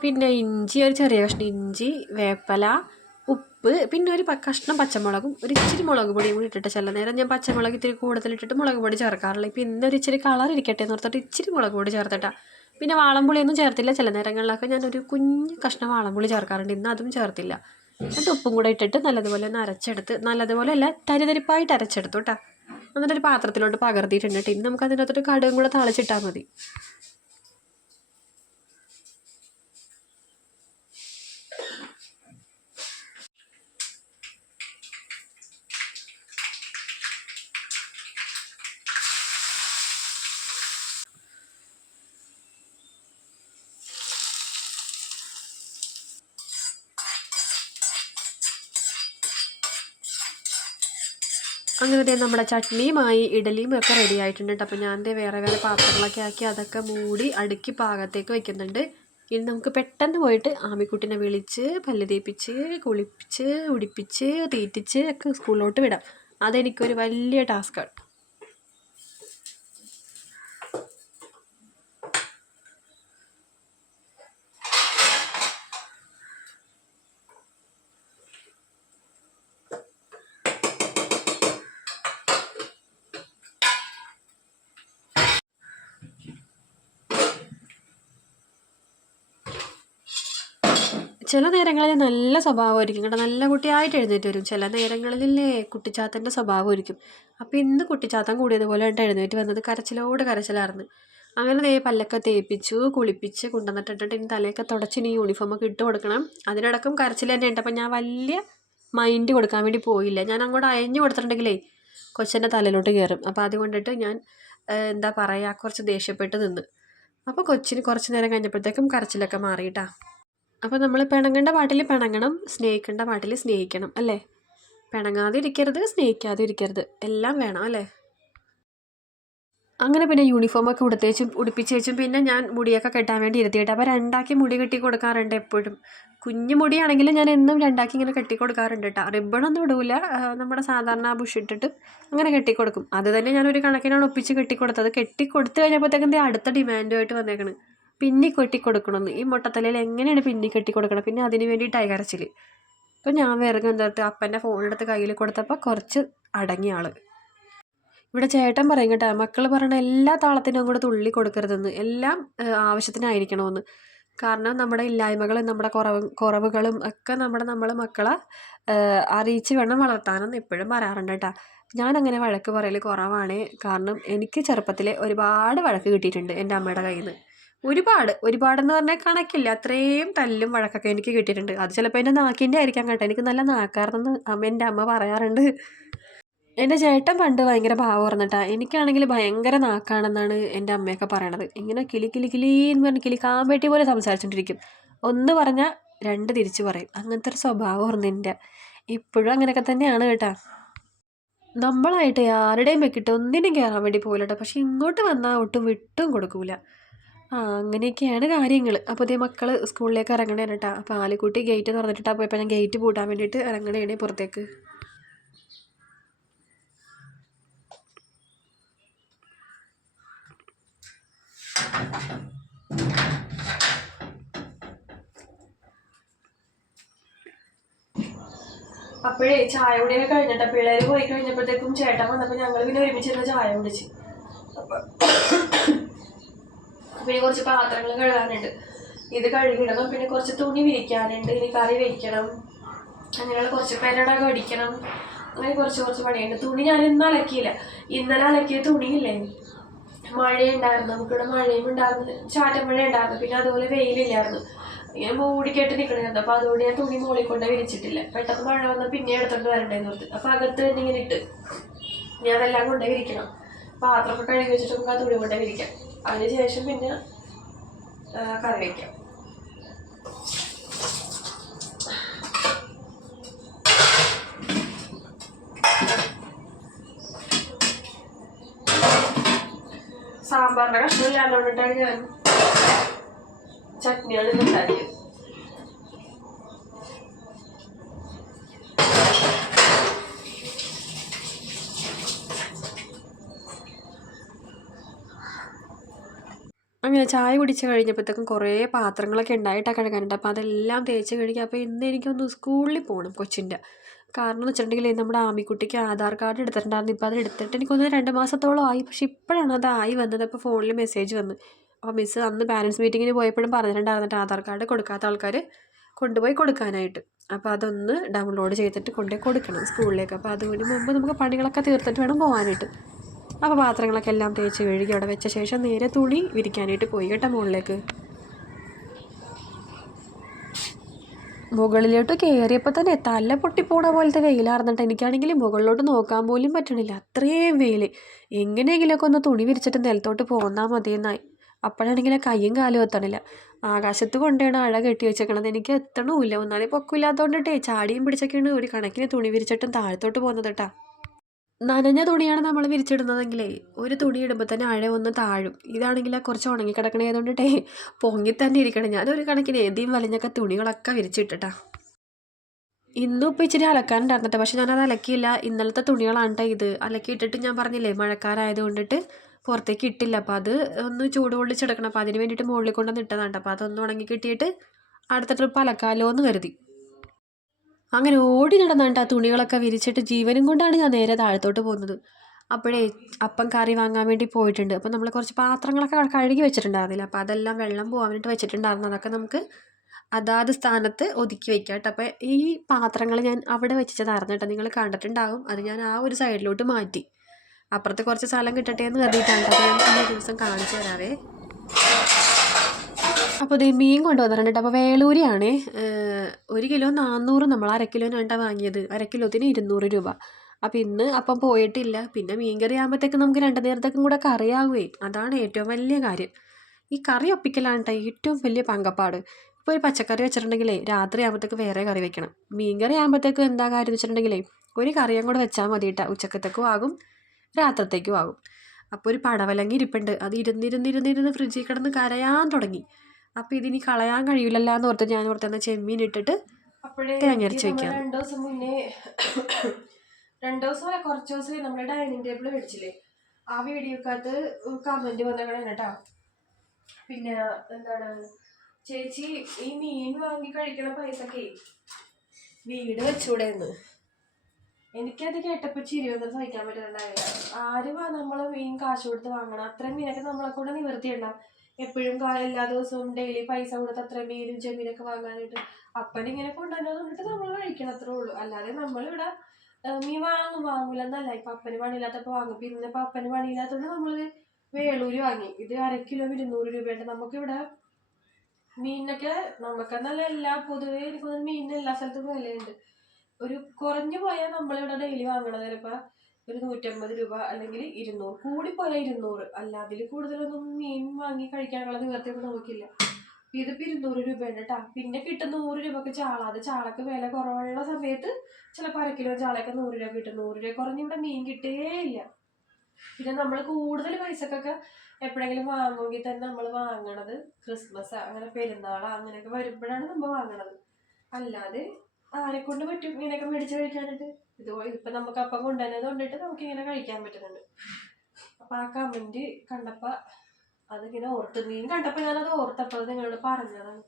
പിന്നെ ഇഞ്ചി ഒരു ചെറിയ കഷ്ണം ഇഞ്ചി വേപ്പല ഉപ്പ് പിന്നെ ഒരു കഷ്ണം പച്ചമുളകും ഒരു ഇച്ചിരി മുളക് പൊടിയും കൂടി ഇട്ടിട്ട് ചില നേരം ഞാൻ പച്ചമുളക് ഇത്തിരി കൂടുതൽ കൂടുതലിട്ടിട്ട് മുളക് പൊടി ചേർക്കാറില്ല ഇപ്പം ഇന്നൊരു ഇച്ചിരി കളർ ഇരിക്കട്ടെ എന്ന് ഓർത്തിട്ട് ഇച്ചിരി മുളക് പൊടി ചേർത്തിട്ടാ. പിന്നെ വാളംപുളിയൊന്നും ചേർത്തില്ല. ചില നേരങ്ങളിലൊക്കെ ഞാനൊരു കുഞ്ഞ് കഷ്ണം വാളംപുളി ചേർക്കാറുണ്ട്. ഇന്ന് അതും ചേർത്തില്ല. എന്നിട്ട് ഉപ്പും കൂടെ ഇട്ടിട്ട് നല്ലതുപോലെ ഒന്ന് അരച്ചെടുത്ത് നല്ലതുപോലെ അല്ല തരിതരിപ്പായിട്ട് അരച്ചെടുത്തു കേട്ടോ. എന്നിട്ടൊരു പാത്രത്തിലോട്ട് പകർത്തിയിട്ടുണ്ട്. ഇനി നമുക്ക് അതിനകത്തൊരു കടുകും കൂടെ തളിച്ചിട്ടാൽ മതി. അങ്ങനെ നമ്മുടെ ചട്നിയുമായി ഇഡലിയും ഒക്കെ റെഡി ആയിട്ടുണ്ട്. അപ്പോൾ ഞാൻ വേറെ വേറെ പാത്രങ്ങളൊക്കെ ആക്കി അതൊക്കെ മൂടി അടുക്കി പാകത്തേക്ക് വെക്കുന്നുണ്ട്. ഇനി നമുക്ക് പെട്ടെന്ന് പോയിട്ട് ആമിക്കുട്ടിനെ വിളിച്ച് പല്ല് തേപ്പിച്ച് കുളിപ്പിച്ച് ഉടിപ്പിച്ച് തീറ്റിച്ച് ഒക്കെ സ്കൂളിലോട്ട് വിടാം. അതെനിക്കൊരു വലിയ ടാസ്ക്കാണ് ചില നേരങ്ങളിൽ നല്ല സ്വഭാവമായിരിക്കും. കേട്ടോ നല്ല കുട്ടിയായിട്ട് എഴുന്നേറ്റ് വരും. ചില നേരങ്ങളിലില്ലേ കുട്ടിച്ചാത്തന്റെ സ്വഭാവമായിരിക്കും. അപ്പോൾ ഇന്ന് കുട്ടിച്ചാത്തൻ കൂടിയതുപോലെ ഉണ്ട് എഴുന്നേറ്റ് വന്നത് കരച്ചിലോട് കരച്ചിലായിരുന്നു. അങ്ങനെ ദേ പല്ലൊക്കെ തേപ്പിച്ചു കുളിപ്പിച്ച് കൊണ്ടുവന്നിട്ടിട്ട് ഇനി തലയൊക്കെ തുടച്ച് ഇനി യൂണിഫോമൊക്കെ ഇട്ട് കൊടുക്കണം. അതിനടക്കം കരച്ചിൽ തന്നെ ഉണ്ട്. അപ്പം ഞാൻ വലിയ മൈൻഡ് കൊടുക്കാൻ വേണ്ടി പോയില്ല. ഞാൻ അങ്ങോട്ട് അയഞ്ഞു കൊടുത്തിട്ടുണ്ടെങ്കിലേ കൊച്ചന്റെ തലയിലോട്ട് കയറും. അപ്പോൾ അതുകൊണ്ടിട്ട് ഞാൻ എന്താ പറയുക കുറച്ച് ദേഷ്യപ്പെട്ട് നിന്ന്. അപ്പോൾ കൊച്ചിന് കുറച്ച് നേരം കഴിഞ്ഞപ്പോഴത്തേക്കും കരച്ചിലൊക്കെ മാറിയിട്ടാ. അപ്പോൾ നമ്മൾ പിണങ്ങേണ്ട പാട്ടിൽ പിണങ്ങണം സ്നേഹിക്കേണ്ട പാട്ടിൽ സ്നേഹിക്കണം അല്ലേ? പിണങ്ങാതെ ഇരിക്കരുത് സ്നേഹിക്കാതെ ഇരിക്കരുത് എല്ലാം വേണം അല്ലേ? അങ്ങനെ പിന്നെ യൂണിഫോമൊക്കെ ഉടുത്തേച്ചും ഉടുപ്പിച്ചേച്ചും പിന്നെ ഞാൻ മുടിയൊക്കെ കെട്ടാൻ വേണ്ടി ഇരുത്തിയിട്ട് അപ്പോൾ രണ്ടാക്കി മുടി കെട്ടി കൊടുക്കാറുണ്ട് എപ്പോഴും. കുഞ്ഞു മുടിയാണെങ്കിലും ഞാൻ എന്നും രണ്ടാക്കി ഇങ്ങനെ കെട്ടി കൊടുക്കാറുണ്ട് കേട്ടോ റിബണൊന്നും ഇടൂല. നമ്മുടെ സാധാരണ ബുഷ് ഇട്ടിട്ട് അങ്ങനെ കെട്ടി കൊടുക്കും. അത് തന്നെ ഒരു കണക്കിനാണ് ഒപ്പിച്ച് കെട്ടി കൊടുത്തത്. കെട്ടി കൊടുത്തു കഴിഞ്ഞപ്പോഴത്തേക്കും അടുത്ത ഡിമാൻഡുമായിട്ട് വന്നേക്കണ്. പിന്നി കെട്ടി കൊടുക്കണമെന്ന് ഈ മുട്ടത്തലയിൽ എങ്ങനെയാണ് പിന്നി കെട്ടി കൊടുക്കണം പിന്നെ അതിന് വേണ്ടിയിട്ടായി കരച്ചിൽ അപ്പോൾ ഞാൻ വേറെ എന്താ അപ്പന്റെ ഫോണെടുത്ത് കയ്യിൽ കൊടുത്തപ്പോൾ കുറച്ച് അടങ്ങിയ ആൾ ഇവിടെ ചേട്ടൻ പറയും കേട്ടോ മക്കൾ പറയണ എല്ലാ താളത്തിനും കൂടെ തുള്ളി കൊടുക്കരുതെന്ന്. എല്ലാം ആവശ്യത്തിനായിരിക്കണമെന്ന്. കാരണം നമ്മുടെ ഇല്ലായ്മകളും നമ്മുടെ കുറവ് കുറവുകളും ഒക്കെ നമ്മുടെ നമ്മൾ മക്കളെ അറിയിച്ച് വേണം വളർത്താനെന്ന് എപ്പോഴും പറയാറുണ്ട് കേട്ടോ. ഞാൻ അങ്ങനെ വഴക്ക് പറയൽ കുറവാണ്. കാരണം എനിക്ക് ചെറുപ്പത്തിലെ ഒരുപാട് വഴക്ക് കിട്ടിയിട്ടുണ്ട് എന്റെ അമ്മയുടെ കയ്യിൽ നിന്ന് ഒരുപാട് ഒരുപാടെന്ന് പറഞ്ഞാൽ കണക്കില്ല. അത്രയും തല്ലും വഴക്കൊക്കെ എനിക്ക് കിട്ടിയിട്ടുണ്ട്. അത് ചിലപ്പോൾ എന്റെ നാക്കിന്റെ ആയിരിക്കാം കേട്ടോ. എനിക്ക് നല്ല നാക്കാർന്നെന്ന് അമ്മ എന്റെ അമ്മ പറയാറുണ്ട്. എന്റെ ചേട്ടൻ പണ്ട് ഭയങ്കര ഭാവം പറഞ്ഞിട്ടാ എനിക്കാണെങ്കിൽ ഭയങ്കര നാക്കാണെന്നാണ് എന്റെ അമ്മയൊക്കെ പറയണത്. ഇങ്ങനെ കിളി കിളി കിളി എന്ന് പറഞ്ഞ് കിളി കാമ്പേട്ടി പോലെ സംസാരിച്ചുകൊണ്ടിരിക്കും ഒന്ന് പറഞ്ഞാൽ രണ്ട് തിരിച്ചു പറയും. അങ്ങനത്തെ ഒരു സ്വഭാവമായിരുന്നു എന്റെ ഇപ്പോഴും അങ്ങനെയൊക്കെ തന്നെയാണ് കേട്ടാ. നമ്മളായിട്ട് ആരുടെയും വെക്കിട്ട് ഒന്നിനും കയറാൻ വേണ്ടി പോകില്ല കേട്ടോ. പക്ഷെ ഇങ്ങോട്ട് വന്നാൽ ഒട്ടും വിട്ടും കൊടുക്കൂല. ആ അങ്ങനെയൊക്കെയാണ് കാര്യങ്ങൾ അപ്പോൾ ഇതേ മക്കൾ സ്കൂളിലേക്ക് ഇറങ്ങണേ കേട്ടോ. അപ്പോൾ ആലിക്കുട്ടി ഗേറ്റ് തുറന്നിട്ടാ പോയപ്പോൾ ഞാൻ ഗേറ്റ് പൂട്ടാൻ വേണ്ടിയിട്ട് ഇറങ്ങണേണ് പുറത്തേക്ക്. അപ്പോഴേ ചായ കുടിയൊക്കെ കഴിഞ്ഞിട്ട്. പിള്ളേർ പോയി കഴിഞ്ഞപ്പോഴത്തേക്കും ചേട്ടൻ വന്നപ്പോൾ ഞങ്ങൾ പിന്നെ ഒരുമിച്ചിരുന്ന് ചായ കുടിച്ച്. അപ്പൊ പിന്നെ കുറച്ച് പാത്രങ്ങൾ കഴുകാനുണ്ട്. ഇത് കഴുകിടണം പിന്നെ കുറച്ച് തുണി വിരിക്കാനുണ്ട്. ഇനി കറി വയ്ക്കണം അങ്ങനെയുള്ള കുറച്ച് പെരടകം അടിക്കണം. അങ്ങനെ കുറച്ച് കുറച്ച് പണിയുണ്ട്. തുണി ഞാൻ ഇന്ന് അലക്കിയില്ല. ഇന്നലെ അലക്കിയ തുണിയില്ലേ? മഴയുണ്ടായിരുന്നു. നമുക്കിവിടെ മഴയും ഉണ്ടായിരുന്നു. ചാറ്റമഴ ഉണ്ടായിരുന്നു. പിന്നെ അതുപോലെ വെയിലില്ലായിരുന്നു. ഇങ്ങനെ മൂടിക്കെട്ട് നിൽക്കണായിരുന്നു അപ്പോൾ അതുകൊണ്ട് ഞാൻ തുണി മുകളിൽ കൊണ്ട് വിരിച്ചിട്ടില്ല. പെട്ടെന്ന് മഴ വന്നാൽ പിന്നെ എടുത്തോണ്ട് വരണ്ടേന്ന് ഓർത്ത്. അപ്പോൾ അകത്ത് തന്നെ ഇങ്ങനെ ഇട്ട് ഞാൻ അതെല്ലാം കൊണ്ടേ വിരിക്കണം. പാത്രമൊക്കെ കഴുകി വെച്ചിട്ട് നമുക്ക് ആ തുണി കൊണ്ടേ വിരിക്കാം. അതിന് ശേഷം പിന്നെ കറി വയ്ക്കാം സാമ്പാറിന്റെ കഷ്ണം ഇല്ലാണ്ടോണ്ടിട്ടാണ് ഞാൻ ചട്നിയാണ് ഉണ്ടാക്കിയത് അങ്ങനെ ചായ കുടിച്ച് കഴിഞ്ഞപ്പോഴത്തേക്കും കുറേ പാത്രങ്ങളൊക്കെ ഉണ്ടായിട്ടാണ് കഴുകാനുണ്ട്. അപ്പോൾ അതെല്ലാം തേച്ച് കഴുകി അപ്പോൾ ഇന്ന് എനിക്കൊന്ന് സ്കൂളിൽ പോകണം കൊച്ചിന്റെ. കാരണം എന്ന് വെച്ചിട്ടുണ്ടെങ്കിൽ നമ്മുടെ ആമിക്കുട്ടിക്ക് ആധാർ കാർഡ് എടുത്തിട്ടുണ്ടായിരുന്നു. ഇപ്പോൾ അത് എടുത്തിട്ട് എനിക്കൊന്ന് രണ്ട് മാസത്തോളം ആയി. പക്ഷെ ഇപ്പോഴാണ് അത് ആയി വന്നത്. അപ്പോൾ ഫോണിൽ മെസ്സേജ് വന്നു. അപ്പോൾ മിസ്സ് അന്ന് പാരൻസ് മീറ്റിങ്ങിന് പോയപ്പോഴും പറഞ്ഞിട്ടുണ്ടായിരുന്നിട്ട് ആധാർ കാർഡ് കൊടുക്കാത്ത ആൾക്കാർ കൊണ്ടുപോയി കൊടുക്കാനായിട്ട്. അപ്പോൾ അതൊന്ന് ഡൗൺലോഡ് ചെയ്തിട്ട് കൊണ്ടുപോയി കൊടുക്കണം സ്കൂളിലേക്ക്. അപ്പോൾ അതുകൊണ്ട് മുമ്പ് നമുക്ക് പണികളൊക്കെ തീർത്തിട്ട് വേണം പോകാനായിട്ട്. അപ്പോൾ പാത്രങ്ങളൊക്കെ എല്ലാം തേച്ച് കഴുകി അവിടെ വെച്ച ശേഷം നേരെ തുണി വിരിക്കാനായിട്ട് പോയി കേട്ടോ മുകളിലേക്ക്. മുകളിലോട്ട് കയറിയപ്പോൾ തന്നെ തല പൊട്ടിപ്പോണ പോലത്തെ വെയിലാർന്നിട്ട് എനിക്കാണെങ്കിൽ മുകളിലോട്ട് നോക്കാൻ പോലും പറ്റണില്ല. അത്രയും വെയിൽ എങ്ങനെയെങ്കിലുമൊക്കെ ഒന്ന് തുണി വിരിച്ചിട്ട് നിലത്തോട്ട് പോന്നാൽ മതിയെന്നായി. അപ്പോഴാണെങ്കിൽ കയ്യും കാലും എത്തണില്ല. ആകാശത്ത് കൊണ്ടാണ് അഴ കെട്ടി വെച്ചേക്കണത്. എനിക്ക് എത്തണമില്ല ഒന്നാമത് പൊക്കമില്ലാത്തതുകൊണ്ടിട്ടേ ചാടിയും പിടിച്ചൊക്കെയാണ് ഒരു കണക്കിന് തുണി വിരിച്ചിട്ടും താഴത്തോട്ട് പോകുന്നത് കേട്ടാ. നനഞ്ഞ തുണിയാണ് നമ്മൾ വിരിച്ചിടുന്നതെങ്കിലേ ഒരു തുണി ഇടുമ്പോൾ തന്നെ അഴ ഒന്ന് താഴും. ഇതാണെങ്കിൽ കുറച്ച് ഉണങ്ങി കിടക്കണതുകൊണ്ടിട്ടേ പൊങ്ങി തന്നെ ഇരിക്കണം. ഞാനൊരു കണക്കിന് ഏതിയും വലിഞ്ഞൊക്കെ തുണികളൊക്കെ വിരിച്ചിട്ടിട്ടാ. ഇന്നും ഇപ്പോൾ ഇച്ചിരി അലക്കാനുണ്ടായിരുന്നിട്ട് പക്ഷെ ഞാനത് അലക്കിയില്ല. ഇന്നലത്തെ തുണികളാണ് ഇത്. അലക്കിയിട്ടിട്ട് ഞാൻ പറഞ്ഞില്ലേ മഴക്കാലമായത് കൊണ്ടിട്ട് പുറത്തേക്ക് ഇട്ടില്ല. അപ്പോൾ അത് ഒന്ന് ചൂട് പൊള്ളിച്ചെടുക്കണം. അപ്പോൾ അതിന് വേണ്ടിയിട്ട് മുകളിൽ കൊണ്ടുവന്ന് ഇട്ടതാണ് അപ്പോൾ അതൊന്ന് ഉണങ്ങി കിട്ടിയിട്ട് അടുത്ത ട്രിപ്പ് അലക്കാലോ എന്ന് കരുതി. അങ്ങനെ ഓടി നടന്നാണ്ട് ആ തുണികളൊക്കെ വിരിച്ചിട്ട് ജീവനും കൊണ്ടാണ് ഞാൻ നേരെ താഴത്തോട്ട് പോകുന്നത്. അപ്പോഴേ അപ്പം കറി വാങ്ങാൻ വേണ്ടി പോയിട്ടുണ്ട്. അപ്പോൾ നമ്മൾ കുറച്ച് പാത്രങ്ങളൊക്കെ കഴുകി വെച്ചിട്ടുണ്ടായിരുന്നില്ല. അപ്പോൾ അതെല്ലാം വെള്ളം പോകാൻ വേണ്ടിയിട്ട് വെച്ചിട്ടുണ്ടായിരുന്നു. അതൊക്കെ നമുക്ക് അതാത് സ്ഥാനത്ത് ഒതുക്കി വയ്ക്കാം കേട്ടോ. അപ്പോൾ ഈ പാത്രങ്ങൾ ഞാൻ അവിടെ വെച്ചതായിരുന്നു കേട്ടോ. നിങ്ങൾ കണ്ടിട്ടുണ്ടാകും അത് ഞാൻ ആ ഒരു സൈഡിലോട്ട് മാറ്റി. അപ്പുറത്ത് കുറച്ച് സ്ഥലം കിട്ടട്ടെ എന്ന് കരുതിയിട്ടാണ് കേട്ടോ. ഞാൻ ഈ ദിവസം കാണിച്ചു തരാവേ. അപ്പോൾ ഇത് മീൻ കൊണ്ടുവന്നിട്ടുണ്ട് അപ്പോൾ വേളൂരിയാണ് ഒരു കിലോ നാന്നൂറ് നമ്മൾ അര കിലോനായിട്ടാണ് വാങ്ങിയത്. അര കിലോത്തിന് ഇരുന്നൂറ് രൂപ. അപ്പോൾ ഇന്ന് അപ്പം പോയിട്ടില്ല. പിന്നെ മീൻ കറി ആകുമ്പോഴത്തേക്ക് നമുക്ക് രണ്ട് നേരത്തേക്കും കൂടെ കറിയാവുകയെ അതാണ് ഏറ്റവും വലിയ കാര്യം. ഈ കറി ഒപ്പിക്കലാണ് ഏറ്റവും വലിയ പങ്കപ്പാട്. ഇപ്പോൾ ഒരു പച്ചക്കറി വെച്ചിട്ടുണ്ടെങ്കിലേ രാത്രി ആകുമ്പോഴത്തേക്ക് വേറെ കറി വെക്കണം. മീൻ കറി ആകുമ്പോഴത്തേക്കും എന്താ കാര്യം വെച്ചിട്ടുണ്ടെങ്കിലേ ഒരു കറിയും കൂടെ വെച്ചാൽ മതി കേട്ടോ. ഉച്ചക്കത്തേക്കും ആകും രാത്രത്തേക്കും ആകും. അപ്പോൾ ഒരു പടവലങ്ങി ഇരിപ്പുണ്ട്. അത് ഇരുന്നിരുന്നിരുന്നിരുന്ന് ഫ്രിഡ്ജിൽ കിടന്ന് കരയാൻ തുടങ്ങി. അപ്പോൾ ഇതിനി കളയാൻ കഴിയില്ലല്ലോ എന്ന് ഓർത്ത് ഞാൻ ഓർത്ത് ചെമ്മീൻ ഇട്ടിട്ട് തേങ്ങരച്ച് വെക്കാം രണ്ടു ദിവസം മുന്നേ രണ്ട് ദിവസം അല്ല കുറച്ച് ദിവസം നമ്മുടെ ഡൈനിങ് ടേബിൾ മേടിച്ചില്ലേ? ആ വീഡിയോക്കകത്ത് കമന്റ് വന്നേക്കണം കേട്ടോ. പിന്നെ എന്താണ്? ചേച്ചി ഈ മീൻ വാങ്ങി കഴിക്കണ പൈസ വീട് വെച്ചൂടെ എന്ന് എനിക്കത് കേട്ടപ്പോൾ ചിരി വന്നിട്ട് സഹിക്കാൻ പറ്റുന്നുണ്ടായില്ല ആരും നമ്മൾ മീൻ കാശ് കൊടുത്ത് വാങ്ങണം. അത്രയും മീനൊക്കെ നമ്മളെ കൂടെ നിവൃത്തിയുണ്ടാവും എപ്പോഴും എല്ലാ ദിവസവും ഡെയിലി പൈസ കൊടുത്ത് അത്ര മീനും ചെമ്മീനൊക്കെ വാങ്ങാനായിട്ട്. അപ്പനിങ്ങനെ കൊണ്ടുവന്നത് നമ്മൾ കഴിക്കണം അത്രേ ഉള്ളൂ. അല്ലാതെ നമ്മളിവിടെ മീൻ വാങ്ങും വാങ്ങൂല എന്നല്ല ഇപ്പൊ അപ്പന് പണിയില്ലാത്തപ്പോ വാങ്ങും. പിന്നെ ഇപ്പൊ അപ്പന് പണിയില്ലാത്തതുകൊണ്ട് നമ്മൾ വേളൂര് വാങ്ങി. ഇത് അര കിലോ ഇരുന്നൂറ് രൂപയുണ്ട്. നമുക്കിവിടെ മീനിനൊക്കെ നമുക്കെന്നല്ല എല്ലാ പൊതുവേ എനിക്ക് മീനിന് എല്ലാ സ്ഥലത്തും വിലയുണ്ട്. ഒരു കുറഞ്ഞു പോയാൽ നമ്മളിവിടെ ഡെയിലി വാങ്ങണത് ചിലപ്പോ ഒരു നൂറ്റമ്പത് രൂപ അല്ലെങ്കിൽ ഇരുന്നൂറ്. കൂടിപ്പോയാൽ ഇരുന്നൂറ്. അല്ല അതിൽ കൂടുതലൊന്നും മീൻ വാങ്ങി കഴിക്കാനുള്ള നിവർത്തിയൊന്നും നമുക്കില്ല. ഇതിപ്പോ ഇരുന്നൂറ് രൂപയാണ് കേട്ടാ പിന്നെ കിട്ടുന്ന നൂറ് രൂപക്ക് ചാള. അത് ചാളക്ക് വില കുറവുള്ള സമയത്ത് ചിലപ്പോൾ അര കിലോ ചാളയൊക്കെ നൂറ് രൂപ കിട്ടും. നൂറ് രൂപ കുറഞ്ഞ് ഇവിടെ മീൻ കിട്ടേ ഇല്ല. പിന്നെ നമ്മൾ കൂടുതൽ പൈസക്കൊക്കെ എപ്പോഴെങ്കിലും വാങ്ങുമെങ്കിൽ തന്നെ നമ്മൾ വാങ്ങണത് ക്രിസ്മസ് അങ്ങനെ പെരുന്നാൾ അങ്ങനെയൊക്കെ വരുമ്പോഴാണ് നമ്മൾ വാങ്ങണത്. അല്ലാതെ ആരെ കൊണ്ട് പറ്റും ഇങ്ങനെയൊക്കെ മേടിച്ച് കഴിക്കാനായിട്ട്? ഇത് ഇപ്പൊ നമുക്ക് അപ്പം കൊണ്ടുവന്നത് കൊണ്ടിട്ട് നമുക്ക് ഇങ്ങനെ കഴിക്കാൻ പറ്റുന്നുണ്ട്. അപ്പൊ ആ കമന്റ് കണ്ടപ്പോൾ അതിങ്ങനെ ഓർത്ത് മീൻ കണ്ടപ്പോ ഞാനത് ഓർത്തപ്പോൾ നിങ്ങളോട് പറഞ്ഞതാണ്.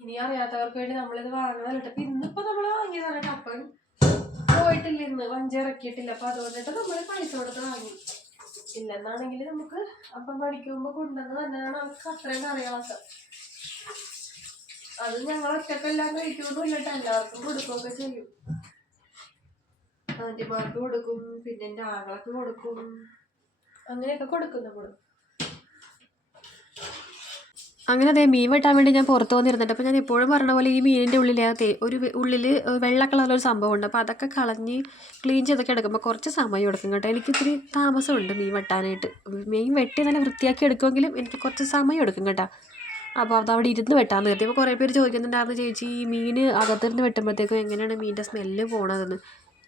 ഇനി അറിയാത്തവർക്ക് വേണ്ടി നമ്മളിത് വാങ്ങുന്നതല്ലോ അപ്പൊ നമ്മൾ വാങ്ങിയതാണ് കേട്ടോ. അപ്പം പോയിട്ടില്ല ഇന്ന്. വഞ്ചി ഇറക്കിയിട്ടില്ല. അപ്പൊ അതുകൊണ്ടിട്ട് നമ്മൾ പൈസ കൊടുത്ത് വാങ്ങി. ഇല്ലെന്നാണെങ്കിൽ നമുക്ക് അപ്പം പഠിക്കുമ്പോ കൊണ്ടുവന്ന് തന്നെയാണ് അവർക്ക് അത്രയും അറിയാത്ത. അത് ഞങ്ങൾ ഒറ്റക്കെല്ലാം കഴിക്കുമൊന്നുമില്ല കേട്ടോ. എല്ലാവർക്കും കൊടുക്കുകയൊക്കെ ചെയ്യും. ആന്റിമാർക്ക് കൊടുക്കും പിന്നെ എന്റെ കൊടുക്കും. അങ്ങനെയൊക്കെ കൊടുക്കും അങ്ങനെ അതേ മീൻ വെട്ടാൻ വേണ്ടി ഞാൻ പുറത്ത് വന്നിരുന്നുണ്ട് അപ്പോൾ ഞാൻ എപ്പോഴും പറഞ്ഞ പോലെ ഈ മീനിന്റെ ഉള്ളിലകത്തെ ഒരു ഉള്ളിൽ വെള്ള കളറിലൊരു സംഭവം ഉണ്ട് അപ്പോൾ അതൊക്കെ കളഞ്ഞ് ക്ലീൻ ചെയ്തൊക്കെ എടുക്കുമ്പോൾ കുറച്ച് സമയം എടുക്കും കേട്ടോ. എനിക്ക് ഇത്തിരി താമസമുണ്ട് മീൻ വെട്ടാനായിട്ട്. മീൻ വെട്ടി നല്ല വൃത്തിയാക്കി എടുക്കുമെങ്കിലും എനിക്ക് കുറച്ച് സമയം എടുക്കും കേട്ടോ. അപ്പോൾ അത് അവിടെ ഇരുന്ന് വെട്ടാൻ കരുതി. അപ്പോൾ കുറേ പേര് ചോദിക്കുന്നുണ്ടായിരുന്നു ചേച്ചി ഈ മീൻ അകത്തിരുന്ന് വെട്ടുമ്പോഴത്തേക്കും എങ്ങനെയാണ് മീനിന്റെ സ്മെല്ല് പോണതെന്ന്?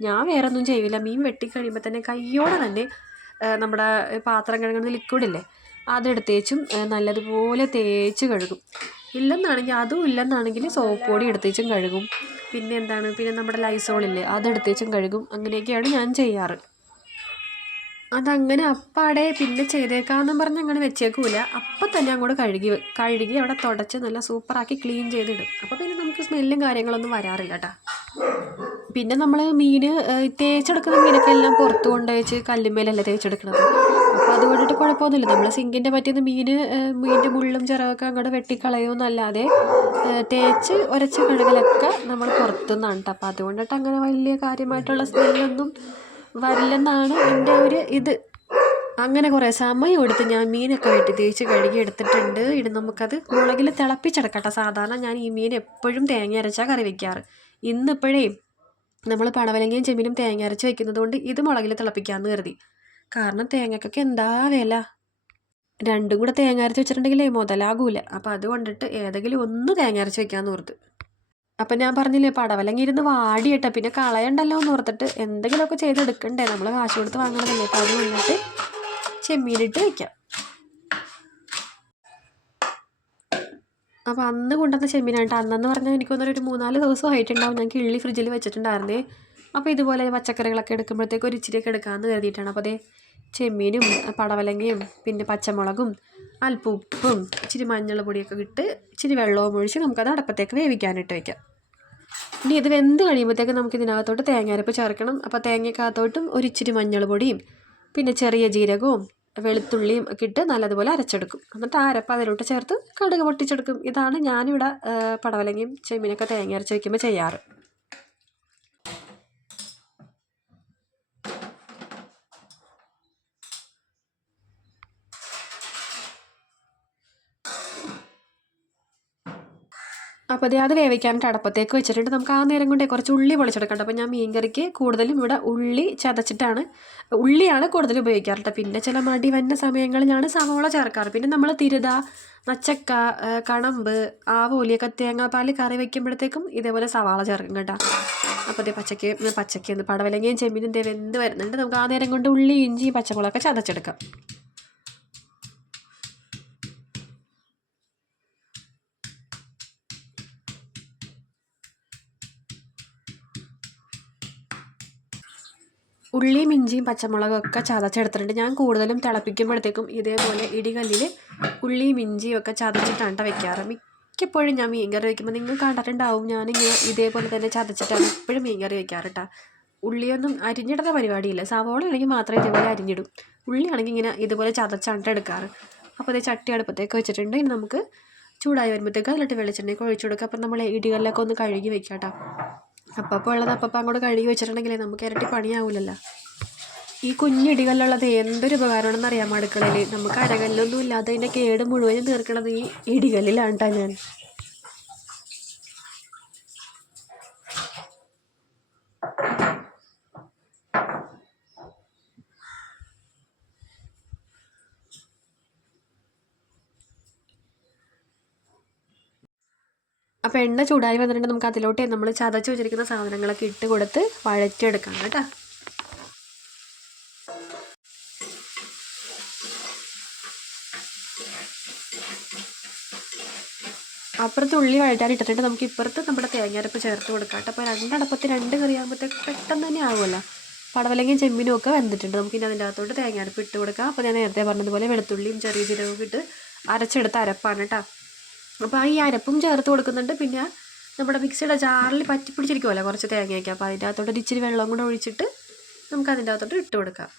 ഞാൻ വേറെ ഒന്നും ചെയ്യില്ല. മീൻ വെട്ടിക്കഴിയുമ്പോൾ തന്നെ കയ്യോടെ തന്നെ നമ്മുടെ പാത്രം കഴുകുന്ന ലിക്വിഡില്ലേ അതെടുത്തേച്ചും നല്ലതുപോലെ തേച്ച് കഴുകും. ഇല്ലെന്നാണെങ്കിൽ അതും ഇല്ലെന്നാണെങ്കിൽ സോപ്പ് പൊടി എടുത്തേച്ചും കഴുകും. പിന്നെ എന്താണ്? പിന്നെ നമ്മുടെ ലൈസോളില്ലേ അതെടുത്തേച്ചും കഴുകും. അങ്ങനെയൊക്കെയാണ് ഞാൻ ചെയ്യാറ്. അതങ്ങനെ അപ്പാടെ പിന്നെ ചെയ്തേക്കാന്നും പറഞ്ഞ് അങ്ങനെ വെച്ചേക്കൂല. അപ്പം തന്നെ അങ്ങോട്ട് കഴുകി കഴുകി അവിടെ തുടച്ച് നല്ല സൂപ്പറാക്കി ക്ലീൻ ചെയ്തിടും. അപ്പോൾ പിന്നെ നമുക്ക് സ്മെല്ലും കാര്യങ്ങളൊന്നും വരാറില്ല കേട്ടോ പിന്നെ നമ്മൾ മീൻ തേച്ചെടുക്കുന്ന മീനൊക്കെ എല്ലാം പുറത്ത് കൊണ്ടുവച്ച് കല്ലുമേലല്ല തേച്ചെടുക്കുന്നത് അപ്പോൾ അത് കൊണ്ടിട്ട് കുഴപ്പമൊന്നുമില്ല. നമ്മൾ സിങ്കിന്റെ പറ്റിയത് മീൻ മീനിന്റെ മുള്ളും ചിറകൊക്കെ അങ്ങോട്ട് വെട്ടിക്കളയുമെന്നല്ലാതെ തേച്ച് ഉരച്ച കഴുകലൊക്കെ നമ്മൾ പുറത്തുനിന്നാണ് അപ്പോൾ അതുകൊണ്ടിട്ട് അങ്ങനെ വലിയ കാര്യമായിട്ടുള്ള സ്മെല്ലൊന്നും വരില്ലെന്നാണ് എന്റെ ഒരു ഇത്. അങ്ങനെ കുറേ സമയം എടുത്ത് ഞാൻ മീനൊക്കെ വെട്ടി തേച്ച് കഴുകി എടുത്തിട്ടുണ്ട്. ഇനി നമുക്കത് മുളകിൽ തിളപ്പിച്ചെടുക്കട്ടെ. സാധാരണ ഞാൻ ഈ മീൻ എപ്പോഴും തേങ്ങ അരച്ചാൽ കറി വയ്ക്കാറ് ഇന്നിപ്പോഴേ നമ്മൾ പടവലങ്ങയും ചെമ്മീനും തേങ്ങ അരച്ച് വെക്കുന്നത് കൊണ്ട് ഇത് മുളകിൽ തിളപ്പിക്കാമെന്ന് കരുതി. കാരണം തേങ്ങക്കൊക്കെ എന്താ വില? രണ്ടും കൂടെ തേങ്ങ അരച്ച് വെച്ചിട്ടുണ്ടെങ്കിലേ മുതലാകൂല. അപ്പോൾ അത് കൊണ്ടിട്ട് ഏതെങ്കിലും ഒന്ന് തേങ്ങ അരച്ച് വെക്കാമെന്ന് ഓർത്ത്. അപ്പം ഞാൻ പറഞ്ഞില്ലേ പടവലങ്ങ ഇരുന്ന് വാടിയിട്ട. പിന്നെ കളയണ്ടല്ലോ എന്ന് ഓർത്തിട്ട് എന്തെങ്കിലുമൊക്കെ ചെയ്തെടുക്കണ്ടേ? നമ്മൾ കാശ് കൊടുത്ത് വാങ്ങണതല്ലേ. അപ്പോൾ അത് വന്നിട്ട് ചെമ്മീനിട്ട് വെക്കാം. അപ്പോൾ അന്ന് കൊണ്ടുവന്ന ചെമ്മീനായിട്ട് അന്നെന്ന് പറഞ്ഞാൽ എനിക്ക് തോന്നുന്നു ഒരു മൂന്നാൽ ദിവസം ആയിട്ടുണ്ടാവും ഞാൻ കിള്ളി ഫ്രിഡ്ജിൽ വെച്ചിട്ടുണ്ടായിരുന്നേ. അപ്പോൾ ഇതുപോലെ പച്ചക്കറികളൊക്കെ എടുക്കുമ്പോഴത്തേക്ക് ഒരു ഇച്ചിരിയൊക്കെ എടുക്കാമെന്ന് കരുതിയിട്ടാണ്. അപ്പോൾ അതേ ചെമ്മീനും പടവലങ്ങയും പിന്നെ പച്ചമുളകും അല്പം ഉപ്പും ഇച്ചിരി മഞ്ഞൾ പൊടിയൊക്കെ ഇട്ട് ഇച്ചിരി വെള്ളവും ഒഴിച്ച് നമുക്കത് അടപ്പത്തേക്ക് വേവിക്കാനിട്ട് വയ്ക്കാം ഇനി ഇത് വെന്ത് കഴിയുമ്പോഴത്തേക്ക് നമുക്ക് ഇതിനകത്തോട്ട് തേങ്ങാരപ്പ് ചേർക്കണം. അപ്പോൾ തേങ്ങയ്ക്കകത്തോട്ടും ഒരു ഇച്ചിരി മഞ്ഞൾ പൊടിയും പിന്നെ ചെറിയ ജീരകവും വെളുത്തുള്ളിയും ഒക്കെ ഇട്ട് നല്ലതുപോലെ അരച്ചെടുക്കും. എന്നിട്ട് ആ അരപ്പ് അതിലോട്ട് ചേർത്ത് കടുക് പൊട്ടിച്ചെടുക്കും. ഇതാണ് ഞാനിവിടെ പടവലങ്ങയും ചെമ്മീനൊക്കെ തേങ്ങ അരച്ച് വയ്ക്കുമ്പോൾ ചെയ്യാറ്. അപ്പോൾ അതേ അത് വേവിക്കാനായിട്ട് അടപ്പത്തേക്ക് വെച്ചിട്ടുണ്ട്. നമുക്ക് ആ നേരം കൊണ്ടേ കുറച്ച് ഉള്ളി പൊളിച്ചെടുക്കണ്ട. അപ്പോൾ ഞാൻ മീൻകറിക്ക് കൂടുതലും ഇവിടെ ഉള്ളി ചതച്ചിട്ടാണ് ഉള്ളിയാണ് കൂടുതൽ ഉപയോഗിക്കാറുള്ളത്. പിന്നെ ചില മടി വന്ന സമയങ്ങളിലാണ് സവോള ചേർക്കാറ്. പിന്നെ നമ്മൾ തിരുത നച്ചക്ക കണമ്പ് ആവോലിയൊക്കെ തേങ്ങാപ്പാൽ കറി വയ്ക്കുമ്പോഴത്തേക്കും ഇതേപോലെ സവാള ചേർക്കും കേട്ടോ. അപ്പോൾ അതേ പച്ചക്ക് പച്ചക്ക് പടവലങ്ങയും ചെമ്മീനും ദേ എന്ത് വരുന്നുണ്ട്. നമുക്ക് ആ നേരം കൊണ്ട് ഉള്ളി ഇഞ്ചി പച്ചമുളകൊക്കെ ചതച്ചെടുക്കാം. ഉള്ളിയും ഇഞ്ചിയും പച്ചമുളകും ഒക്കെ ചതച്ചെടുത്തിട്ടുണ്ട്. ഞാൻ കൂടുതലും തിളപ്പിക്കുമ്പോഴത്തേക്കും ഇതേപോലെ ഇടികല്ലിൽ ഉള്ളിയും ഇഞ്ചിയും ഒക്കെ ചതച്ചിട്ടാണ് ട്ടോ വെക്കാറ്. മിക്കപ്പോഴും ഞാൻ മീൻകറി വയ്ക്കുമ്പോൾ നിങ്ങൾ കണ്ടിട്ടുണ്ടാവും ഞാനിങ്ങനെ ഇതേപോലെ തന്നെ ചതച്ചിട്ടാണ് എപ്പോഴും മീൻകറി വയ്ക്കാറ് കേട്ടോ ഉള്ളിയൊന്നും അരിഞ്ഞിടുന്ന പരിപാടിയില്ല. സവോള ആണെങ്കിൽ മാത്രമേ ഇതേപോലെ അരിഞ്ഞിടും. ഉള്ളിയാണെങ്കിൽ ഇങ്ങനെ ഇതുപോലെ ചതച്ചാണ് ട്ടോ എടുക്കാറ്. അപ്പോൾ അത് ചട്ടി അടുപ്പത്തേക്ക് വെച്ചിട്ടുണ്ട്. ഇനി നമുക്ക് ചൂടായി വരുമ്പോഴത്തേക്ക് അതിലിട്ട് വെളിച്ചെണ്ണയൊക്കെ ഒഴിച്ചു കൊടുക്കുക അപ്പം നമ്മൾ ഇടികളിലൊക്കെ ഒന്ന് കഴുകി വെക്കാം കേട്ടോ അപ്പോൾ ഉള്ളത് അപ്പം അങ്ങോട്ട് കഴുകി വെച്ചിട്ടുണ്ടെങ്കിലേ നമുക്ക് ഇരട്ടി പണിയാവില്ലല്ലോ ഈ കുഞ്ഞിടികല്ലുള്ളത് എന്തൊരു ഉപകാരമാണെന്ന് അറിയാമോ അടുക്കളയിൽ നമുക്ക് അരകല്ലൊന്നും ഇല്ലാതെ അതിന്റെ കേട് മുഴുവനും തീർക്കണത് ഈ ഇടികല്ലിലാണ് കേട്ടോ ഞാൻ. അപ്പോൾ എണ്ണ ചൂടായി വന്നിട്ടുണ്ട്. നമുക്ക് അതിലോട്ട് നമ്മൾ ചതച്ച് വെച്ചിരിക്കുന്ന സാധനങ്ങളൊക്കെ ഇട്ട് കൊടുത്ത് വഴറ്റിയെടുക്കാം കേട്ടോ. അപ്പുറത്ത് ഉള്ളി വഴറ്റാൻ നമുക്ക് ഇപ്പുറത്ത് നമ്മുടെ തേങ്ങരപ്പ് ചേർത്ത് കൊടുക്കാം കേട്ടോ. അപ്പോൾ രണ്ടടപ്പത്ത് രണ്ട് കറിയാകുമ്പോഴത്തേക്ക് പെട്ടെന്ന് തന്നെ ആവുമല്ലോ. പടവലങ്ങയും ചെമ്മീനും ഒക്കെ വെന്തിട്ടുണ്ട് നമുക്ക് ഇനി അതിന്റെ അകത്തോട്ട് തേങ്ങാരപ്പ് ഇട്ട് കൊടുക്കാം. അപ്പോൾ ഞാൻ നേരത്തെ പറഞ്ഞതുപോലെ വെളുത്തുള്ളിയും ചെറിയ ജീരകവും ഇട്ട് അരച്ചെടുത്ത അരപ്പാണ് കേട്ടോ. അപ്പോൾ ഈ അരപ്പും ചേർത്ത് കൊടുക്കുന്നുണ്ട്. പിന്നെ നമ്മുടെ മിക്സിയുടെ ജാറിൽ പറ്റി പിടിച്ചിരിക്കുമല്ലോ കുറച്ച് തേങ്ങയൊക്കെ. അപ്പോൾ അതിന്റെ അകത്തോട്ട് ഒരു ഇച്ചിരി വെള്ളം കൂടെ ഒഴിച്ചിട്ട് നമുക്ക് അതിന്റെ അകത്തോട്ട് ഇട്ട് കൊടുക്കാം.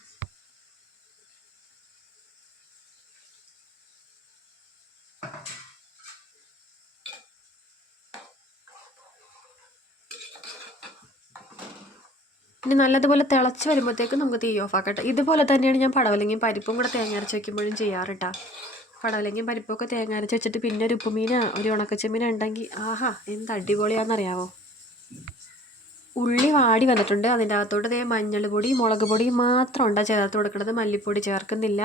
ഇനി നല്ലതുപോലെ തിളച്ച് വരുമ്പോഴത്തേക്കും നമുക്ക് തീ ഓഫ് ആക്കട്ടെ. ഇതുപോലെ തന്നെയാണ് ഞാൻ പടവലങ്ങയും പരിപ്പും കൂടെ തേങ്ങ അരച്ച് വെക്കുമ്പോഴും ചെയ്യാറുട്ടാ പടവലങ്ങയും പരിപ്പൊക്കെ തേങ്ങ അരച്ച് വെച്ചിട്ട് പിന്നെ ഒരു ഉപ്പുമീനോ ഒരു ഉണക്കച്ചെമ്മീനോ ഉണ്ടെങ്കിൽ ആഹാ എന്ത് അടിപൊളിയാണെന്നറിയാവോ? ഉള്ളി വാടി വന്നിട്ടുണ്ട്. അതിന്റെ അകത്തോട്ട് ഇതേ മഞ്ഞൾ പൊടി മുളക് പൊടി മാത്രം ഉണ്ടാ ചേർത്ത് കൊടുക്കുന്നത് മല്ലിപ്പൊടി ചേർക്കുന്നില്ല.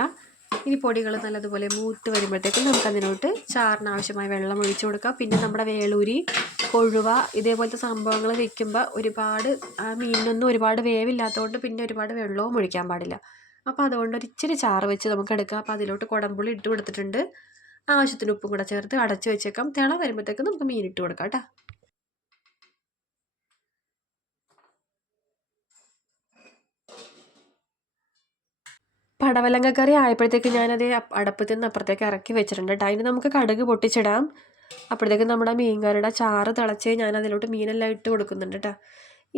ഇനി പൊടികൾ നല്ലതുപോലെ മൂത്ത് വരുമ്പോഴത്തേക്കും നമുക്ക് അതിനോട്ട് ചാറിന് ആവശ്യമായ വെള്ളം ഒഴിച്ചു കൊടുക്കാം. പിന്നെ നമ്മുടെ വേളൂരി കൊഴുവ ഇതേപോലത്തെ സംഭവങ്ങൾ വെക്കുമ്പോൾ ഒരുപാട് ആ മീനിനൊന്നും ഒരുപാട് വേവില്ലാത്തതുകൊണ്ട് പിന്നെ ഒരുപാട് വെള്ളവും ഒഴിക്കാൻ പാടില്ല. അപ്പോൾ അതുകൊണ്ട് ഒരു ഇച്ചിരി ചാറ് വെച്ച് നമുക്ക് എടുക്കാം അപ്പോൾ അതിലോട്ട് കുടമ്പുളി ഇട്ട് കൊടുത്തിട്ടുണ്ട്. ആവശ്യത്തിന് ഉപ്പും കൂടെ ചേർത്ത് അടച്ച് വെച്ചേക്കാം. തിള വരുമ്പോഴത്തേക്കും നമുക്ക് മീൻ ഇട്ട് കൊടുക്കാം കേട്ടോ. പടവലങ്ങക്കറി ആയപ്പോഴത്തേക്ക് ഞാനത് അടപ്പത്തിൽ നിന്ന് അപ്പുറത്തേക്ക് ഇറക്കി വെച്ചിട്ടുണ്ട് കേട്ടോ. അതിന് നമുക്ക് കടുക് പൊട്ടിച്ചിടാം. അപ്പോഴത്തേക്ക് നമ്മുടെ മീൻകറിയുടെ ചാറ് തിളച്ച് ഞാൻ അതിലോട്ട് മീനെല്ലാം ഇട്ട് കൊടുക്കുന്നുണ്ട് കേട്ടോ.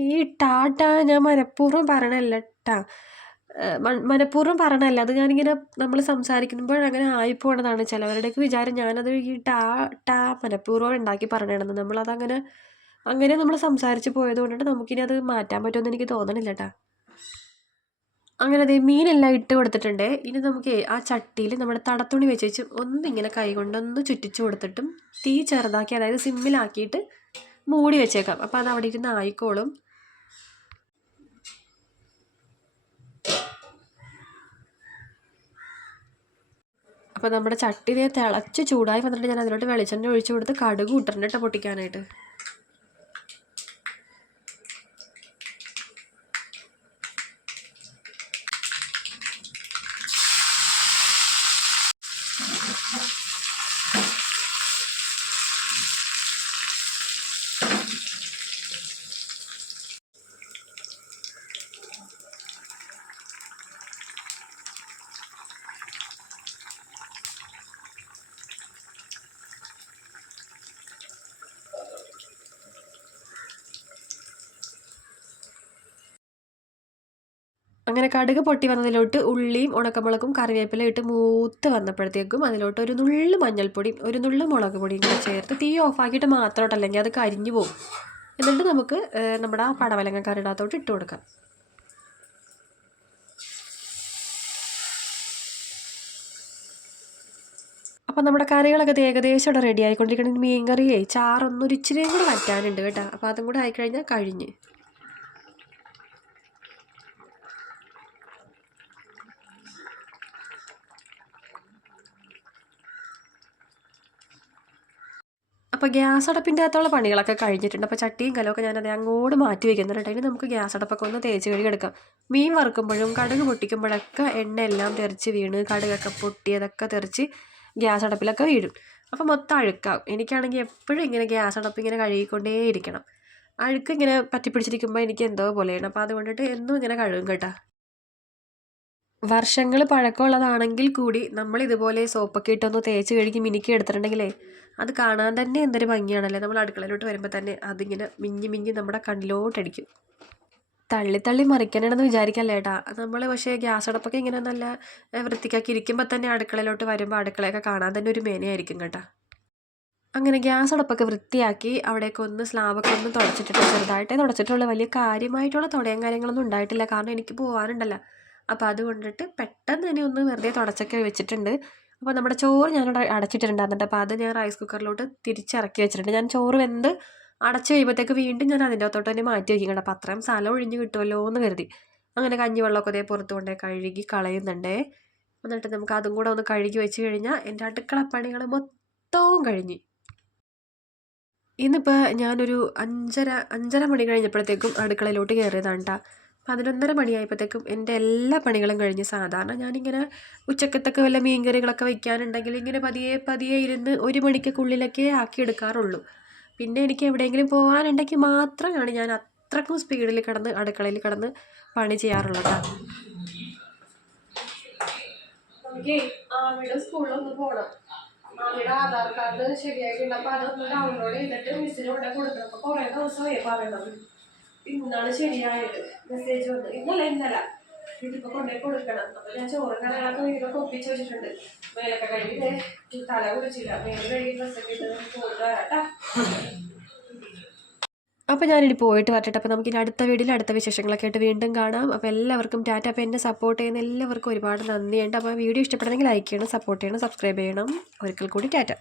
ഈ ടാട്ട ഞാൻ മനഃപൂർവം പറയണല്ല ട്ടാ. മനഃപൂർവം പറയണല്ല അത് ഞാനിങ്ങനെ നമ്മൾ സംസാരിക്കുമ്പോൾ അങ്ങനെ ആയിപ്പോണതാണ്. ചിലവരുടെയൊക്കെ വിചാരം ഞാനത് ഈ ടാ ടാ മനഃപൂർവം ഉണ്ടാക്കി പറയണതെന്ന് നമ്മളതങ്ങനെ അങ്ങനെ നമ്മൾ സംസാരിച്ച് പോയത് കൊണ്ടിട്ട് നമുക്കിനി അത് മാറ്റാൻ പറ്റുമെന്ന് എനിക്ക് തോന്നണില്ല കേട്ടാ അങ്ങനെ അതെ മീനെല്ലാം ഇട്ട് കൊടുത്തിട്ടുണ്ട്. ഇനി നമുക്ക് ആ ചട്ടിയിൽ നമ്മുടെ തടത്തുണി വെച്ച് വെച്ച് ഒന്നിങ്ങനെ കൈ കൊണ്ടൊന്ന് ചുറ്റിച്ചു കൊടുത്തിട്ടും തീ ചെറുതാക്കി അതായത് സിമ്മിലാക്കിയിട്ട് മൂടി വെച്ചേക്കാം. അപ്പോൾ അത് അവിടെ ഇരുന്ന് ആയിക്കോളും. അപ്പോൾ നമ്മുടെ ചട്ടി തിളച്ച് ചൂടായി വന്നിട്ട് ഞാൻ അതിലോട്ട് വെളിച്ചെണ്ണ ഒഴിച്ച് കൊടുത്ത് കടുക് ഇട്ടിട്ടുണ്ട് കേട്ടോ പൊട്ടിക്കാനായിട്ട്. അങ്ങനെ കടുക് പൊട്ടി വന്നതിലോട്ട് ഉള്ളിയും ഉണക്കമുളകും കറിവേപ്പില ഇട്ട് മൂത്ത് വന്നപ്പോഴത്തേക്കും അതിലോട്ട് ഒരു നുള്ളു മഞ്ഞൾപ്പൊടി ഒരു നുള്ളു മുളക് പൊടിയും കൂടെ ചേർത്ത് തീ ഓഫാക്കിയിട്ട് മാത്രമായിട്ട് അല്ലെങ്കിൽ അത് കരിഞ്ഞു പോകും. എന്നിട്ട് നമുക്ക് നമ്മുടെ ആ പടവലങ്ങ കറിയിടത്തോട്ട് ഇട്ട് കൊടുക്കാം. അപ്പോൾ നമ്മുടെ കറികളൊക്കെ ഏകദേശം ഇവിടെ റെഡി ആയിക്കൊണ്ടിരിക്കണമെങ്കിൽ മീൻ കറിയേ ചാറൊന്നൊരിച്ചിരിയും കൂടെ വറ്റാനുണ്ട് കേട്ടോ. അപ്പോൾ അതും കൂടെ ആയിക്കഴിഞ്ഞാൽ കഴിഞ്ഞ്. അപ്പോൾ ഗ്യാസ് അടപ്പിന്റെ അകത്തുള്ള പണികളൊക്കെ കഴിഞ്ഞിട്ടുണ്ട്. അപ്പോൾ ചട്ടിയും കലമൊക്കെ ഞാനത് അങ്ങോട്ട് മാറ്റി വെക്കുന്നുണ്ട്. കേട്ടോ ഇനി നമുക്ക് ഗ്യാസ് അടപ്പൊക്കെ ഒന്ന് തേച്ച് കഴുകിയെടുക്കാം മീൻ വറുക്കുമ്പോഴും കടുക് പൊട്ടിക്കുമ്പോഴൊക്കെ എണ്ണ എല്ലാം തെറിച്ച് വീണ് കടുകൊക്കെ പൊട്ടിയതൊക്കെ തെറിച്ച് ഗ്യാസ് അടപ്പിലൊക്കെ വീഴും. അപ്പോൾ മൊത്തം അഴുക്കാവും. എനിക്കാണെങ്കിൽ എപ്പോഴും ഇങ്ങനെ ഗ്യാസ് അടപ്പ് ഇങ്ങനെ കഴുകിക്കൊണ്ടേയിരിക്കണം അഴുക്ക് ഇങ്ങനെ പറ്റിപ്പിടിച്ചിരിക്കുമ്പോൾ എനിക്ക് എന്തോ പോലെയാണ്. അപ്പോൾ അതുകൊണ്ടിട്ട് എന്നും ഇങ്ങനെ കഴുകും കേട്ടോ. വർഷങ്ങൾ പഴക്കമുള്ളതാണെങ്കിൽ കൂടി നമ്മൾ ഇതുപോലെ സോപ്പൊക്കെ ഇട്ടൊന്ന് തേച്ച് കഴുകി മിനുക്കി എടുത്തിട്ടുണ്ടെങ്കിലേ അത് കാണാൻ തന്നെ എന്തൊരു ഭംഗിയാണല്ലേ? നമ്മൾ അടുക്കളയിലോട്ട് വരുമ്പോൾ തന്നെ അതിങ്ങനെ മിഞ്ഞി മിഞ്ഞി നമ്മുടെ കണ്ണിലോട്ടടിക്കും തള്ളി തള്ളി മറിക്കാനാണെന്ന് വിചാരിക്കല്ലേ ഏട്ടാ? നമ്മൾ പക്ഷേ ഗ്യാസ് അടപ്പൊക്കെ ഇങ്ങനെ നല്ല വൃത്തിക്കാക്കി ഇരിക്കുമ്പോൾ തന്നെ അടുക്കളയിലോട്ട് വരുമ്പോൾ അടുക്കളയൊക്കെ കാണാൻ തന്നെ ഒരു മേനയായിരിക്കും കേട്ടോ. അങ്ങനെ ഗ്യാസ് അടപ്പൊക്കെ വൃത്തിയാക്കി അവിടേക്ക് ഒന്ന് സ്ലാബൊക്കെ ഒന്ന് തുടച്ചിട്ടിട്ട് ചെറുതായിട്ടേ തുടച്ചിട്ടുള്ളൂ. വലിയ കാര്യമായിട്ടുള്ള തുടയും കാര്യങ്ങളൊന്നും ഉണ്ടായിട്ടില്ല. കാരണം എനിക്ക് പോകാനുണ്ടല്ലോ അപ്പോൾ അതുകൊണ്ടിട്ട് പെട്ടെന്ന് തന്നെ ഒന്ന് വെറുതെ തുടച്ചൊക്കെ വെച്ചിട്ടുണ്ട്. അപ്പോൾ നമ്മുടെ ചോറ് ഞാനിവിടെ അടച്ചിട്ടുണ്ടായിരുന്നുണ്ട് അപ്പോൾ അത് ഞാൻ റൈസ് കുക്കറിലോട്ട് തിരിച്ചിറക്കി വെച്ചിട്ടുണ്ട്. ഞാൻ ചോറ് വെന്ത് അടച്ച് കഴിയുമ്പോഴത്തേക്ക് വീണ്ടും ഞാൻ അതിന്റെ അകത്തോട്ട് തന്നെ മാറ്റി വയ്ക്കുന്നുണ്ട് അപ്പോൾ അത്രയും സ്ഥലം ഒഴിഞ്ഞ് കിട്ടുമല്ലോ എന്ന് കരുതി. അങ്ങനെ കഞ്ഞിവെള്ളമൊക്കെ അതേ പുറത്ത് കൊണ്ടേ കഴുകി കളയുന്നുണ്ടേ. എന്നിട്ട് നമുക്ക് അതും കൂടെ ഒന്ന് കഴുകി വെച്ച് കഴിഞ്ഞാൽ എന്റെ അടുക്കള പണികൾ മൊത്തവും കഴിഞ്ഞ്. ഇന്നിപ്പോൾ ഞാനൊരു അഞ്ചര അഞ്ചര മണി കഴിഞ്ഞപ്പോഴത്തേക്കും അടുക്കളയിലോട്ട് കയറിയതാണ് കേട്ടോ പതിനൊന്നര മണിയായപ്പോഴത്തേക്കും എന്റെ എല്ലാ പണികളും കഴിഞ്ഞ് സാധാരണ ഞാനിങ്ങനെ ഉച്ചക്കത്തൊക്കെ വല്ല മീൻകറികളൊക്കെ വയ്ക്കാനുണ്ടെങ്കിൽ ഇങ്ങനെ പതിയെ പതിയെ ഇരുന്ന് ഒരു മണിക്കൊക്കെ ആക്കി എടുക്കാറുള്ളൂ പിന്നെ എനിക്ക് എവിടെയെങ്കിലും പോകാനുണ്ടെങ്കിൽ മാത്രമാണ് ഞാൻ അത്രക്കും സ്പീഡിൽ കിടന്ന് അടുക്കളയിൽ കിടന്ന് പണി ചെയ്യാറുള്ളത്. പോകണം ആധാർ കാർഡ് ശരിയായിട്ടുണ്ട്. അപ്പൊ അതൊന്ന് ഡൗൺലോഡ് ചെയ്തിട്ട് മിസ്സിന് ഇവിടെ കൊടുക്കണം. അപ്പൊ കുറെ ദിവസമായി പറയണത് ഇന്നാണ് ശരിയായത് മെസ്സേജ് വന്നു. ഇന്നല്ല ഇന്നല ഇതിപ്പോ കൊണ്ടുപോയി കൊടുക്കണം. അപ്പൊ ഞാൻ ചോറും കടകളൊക്കെ വീട്ടിലൊക്കെ ഒപ്പിച്ച് വെച്ചിട്ടുണ്ട്. മേലൊക്കെ കഴുകി തല കുടിച്ചില്ല മേൽ കഴുകി ഡ്രസ്സൊക്കെ ഇട്ട് പോയിട്ട് വരാട്ടാ. ഞാനിനി പോയിട്ട് വരട്ടെ. അപ്പോൾ നമുക്ക് ഇനി അടുത്ത വീഡിയോയിൽ അടുത്ത വിശേഷങ്ങളൊക്കെ ആയിട്ട് വീണ്ടും കാണാം. അപ്പോൾ എല്ലാവർക്കും ടാറ്റ അപ്പോൾ എന്നെ സപ്പോർട്ട് ചെയ്യുന്ന എല്ലാവർക്കും ഒരുപാട് നന്ദിയുണ്ട്. അപ്പോൾ വീഡിയോ ഇഷ്ടപ്പെടുന്നെങ്കിൽ ലൈക്ക് ചെയ്യണം സപ്പോർട്ട് ചെയ്യണം സബ്സ്ക്രൈബ് ചെയ്യണം. ഒരിക്കൽ കൂടി ടാറ്റ.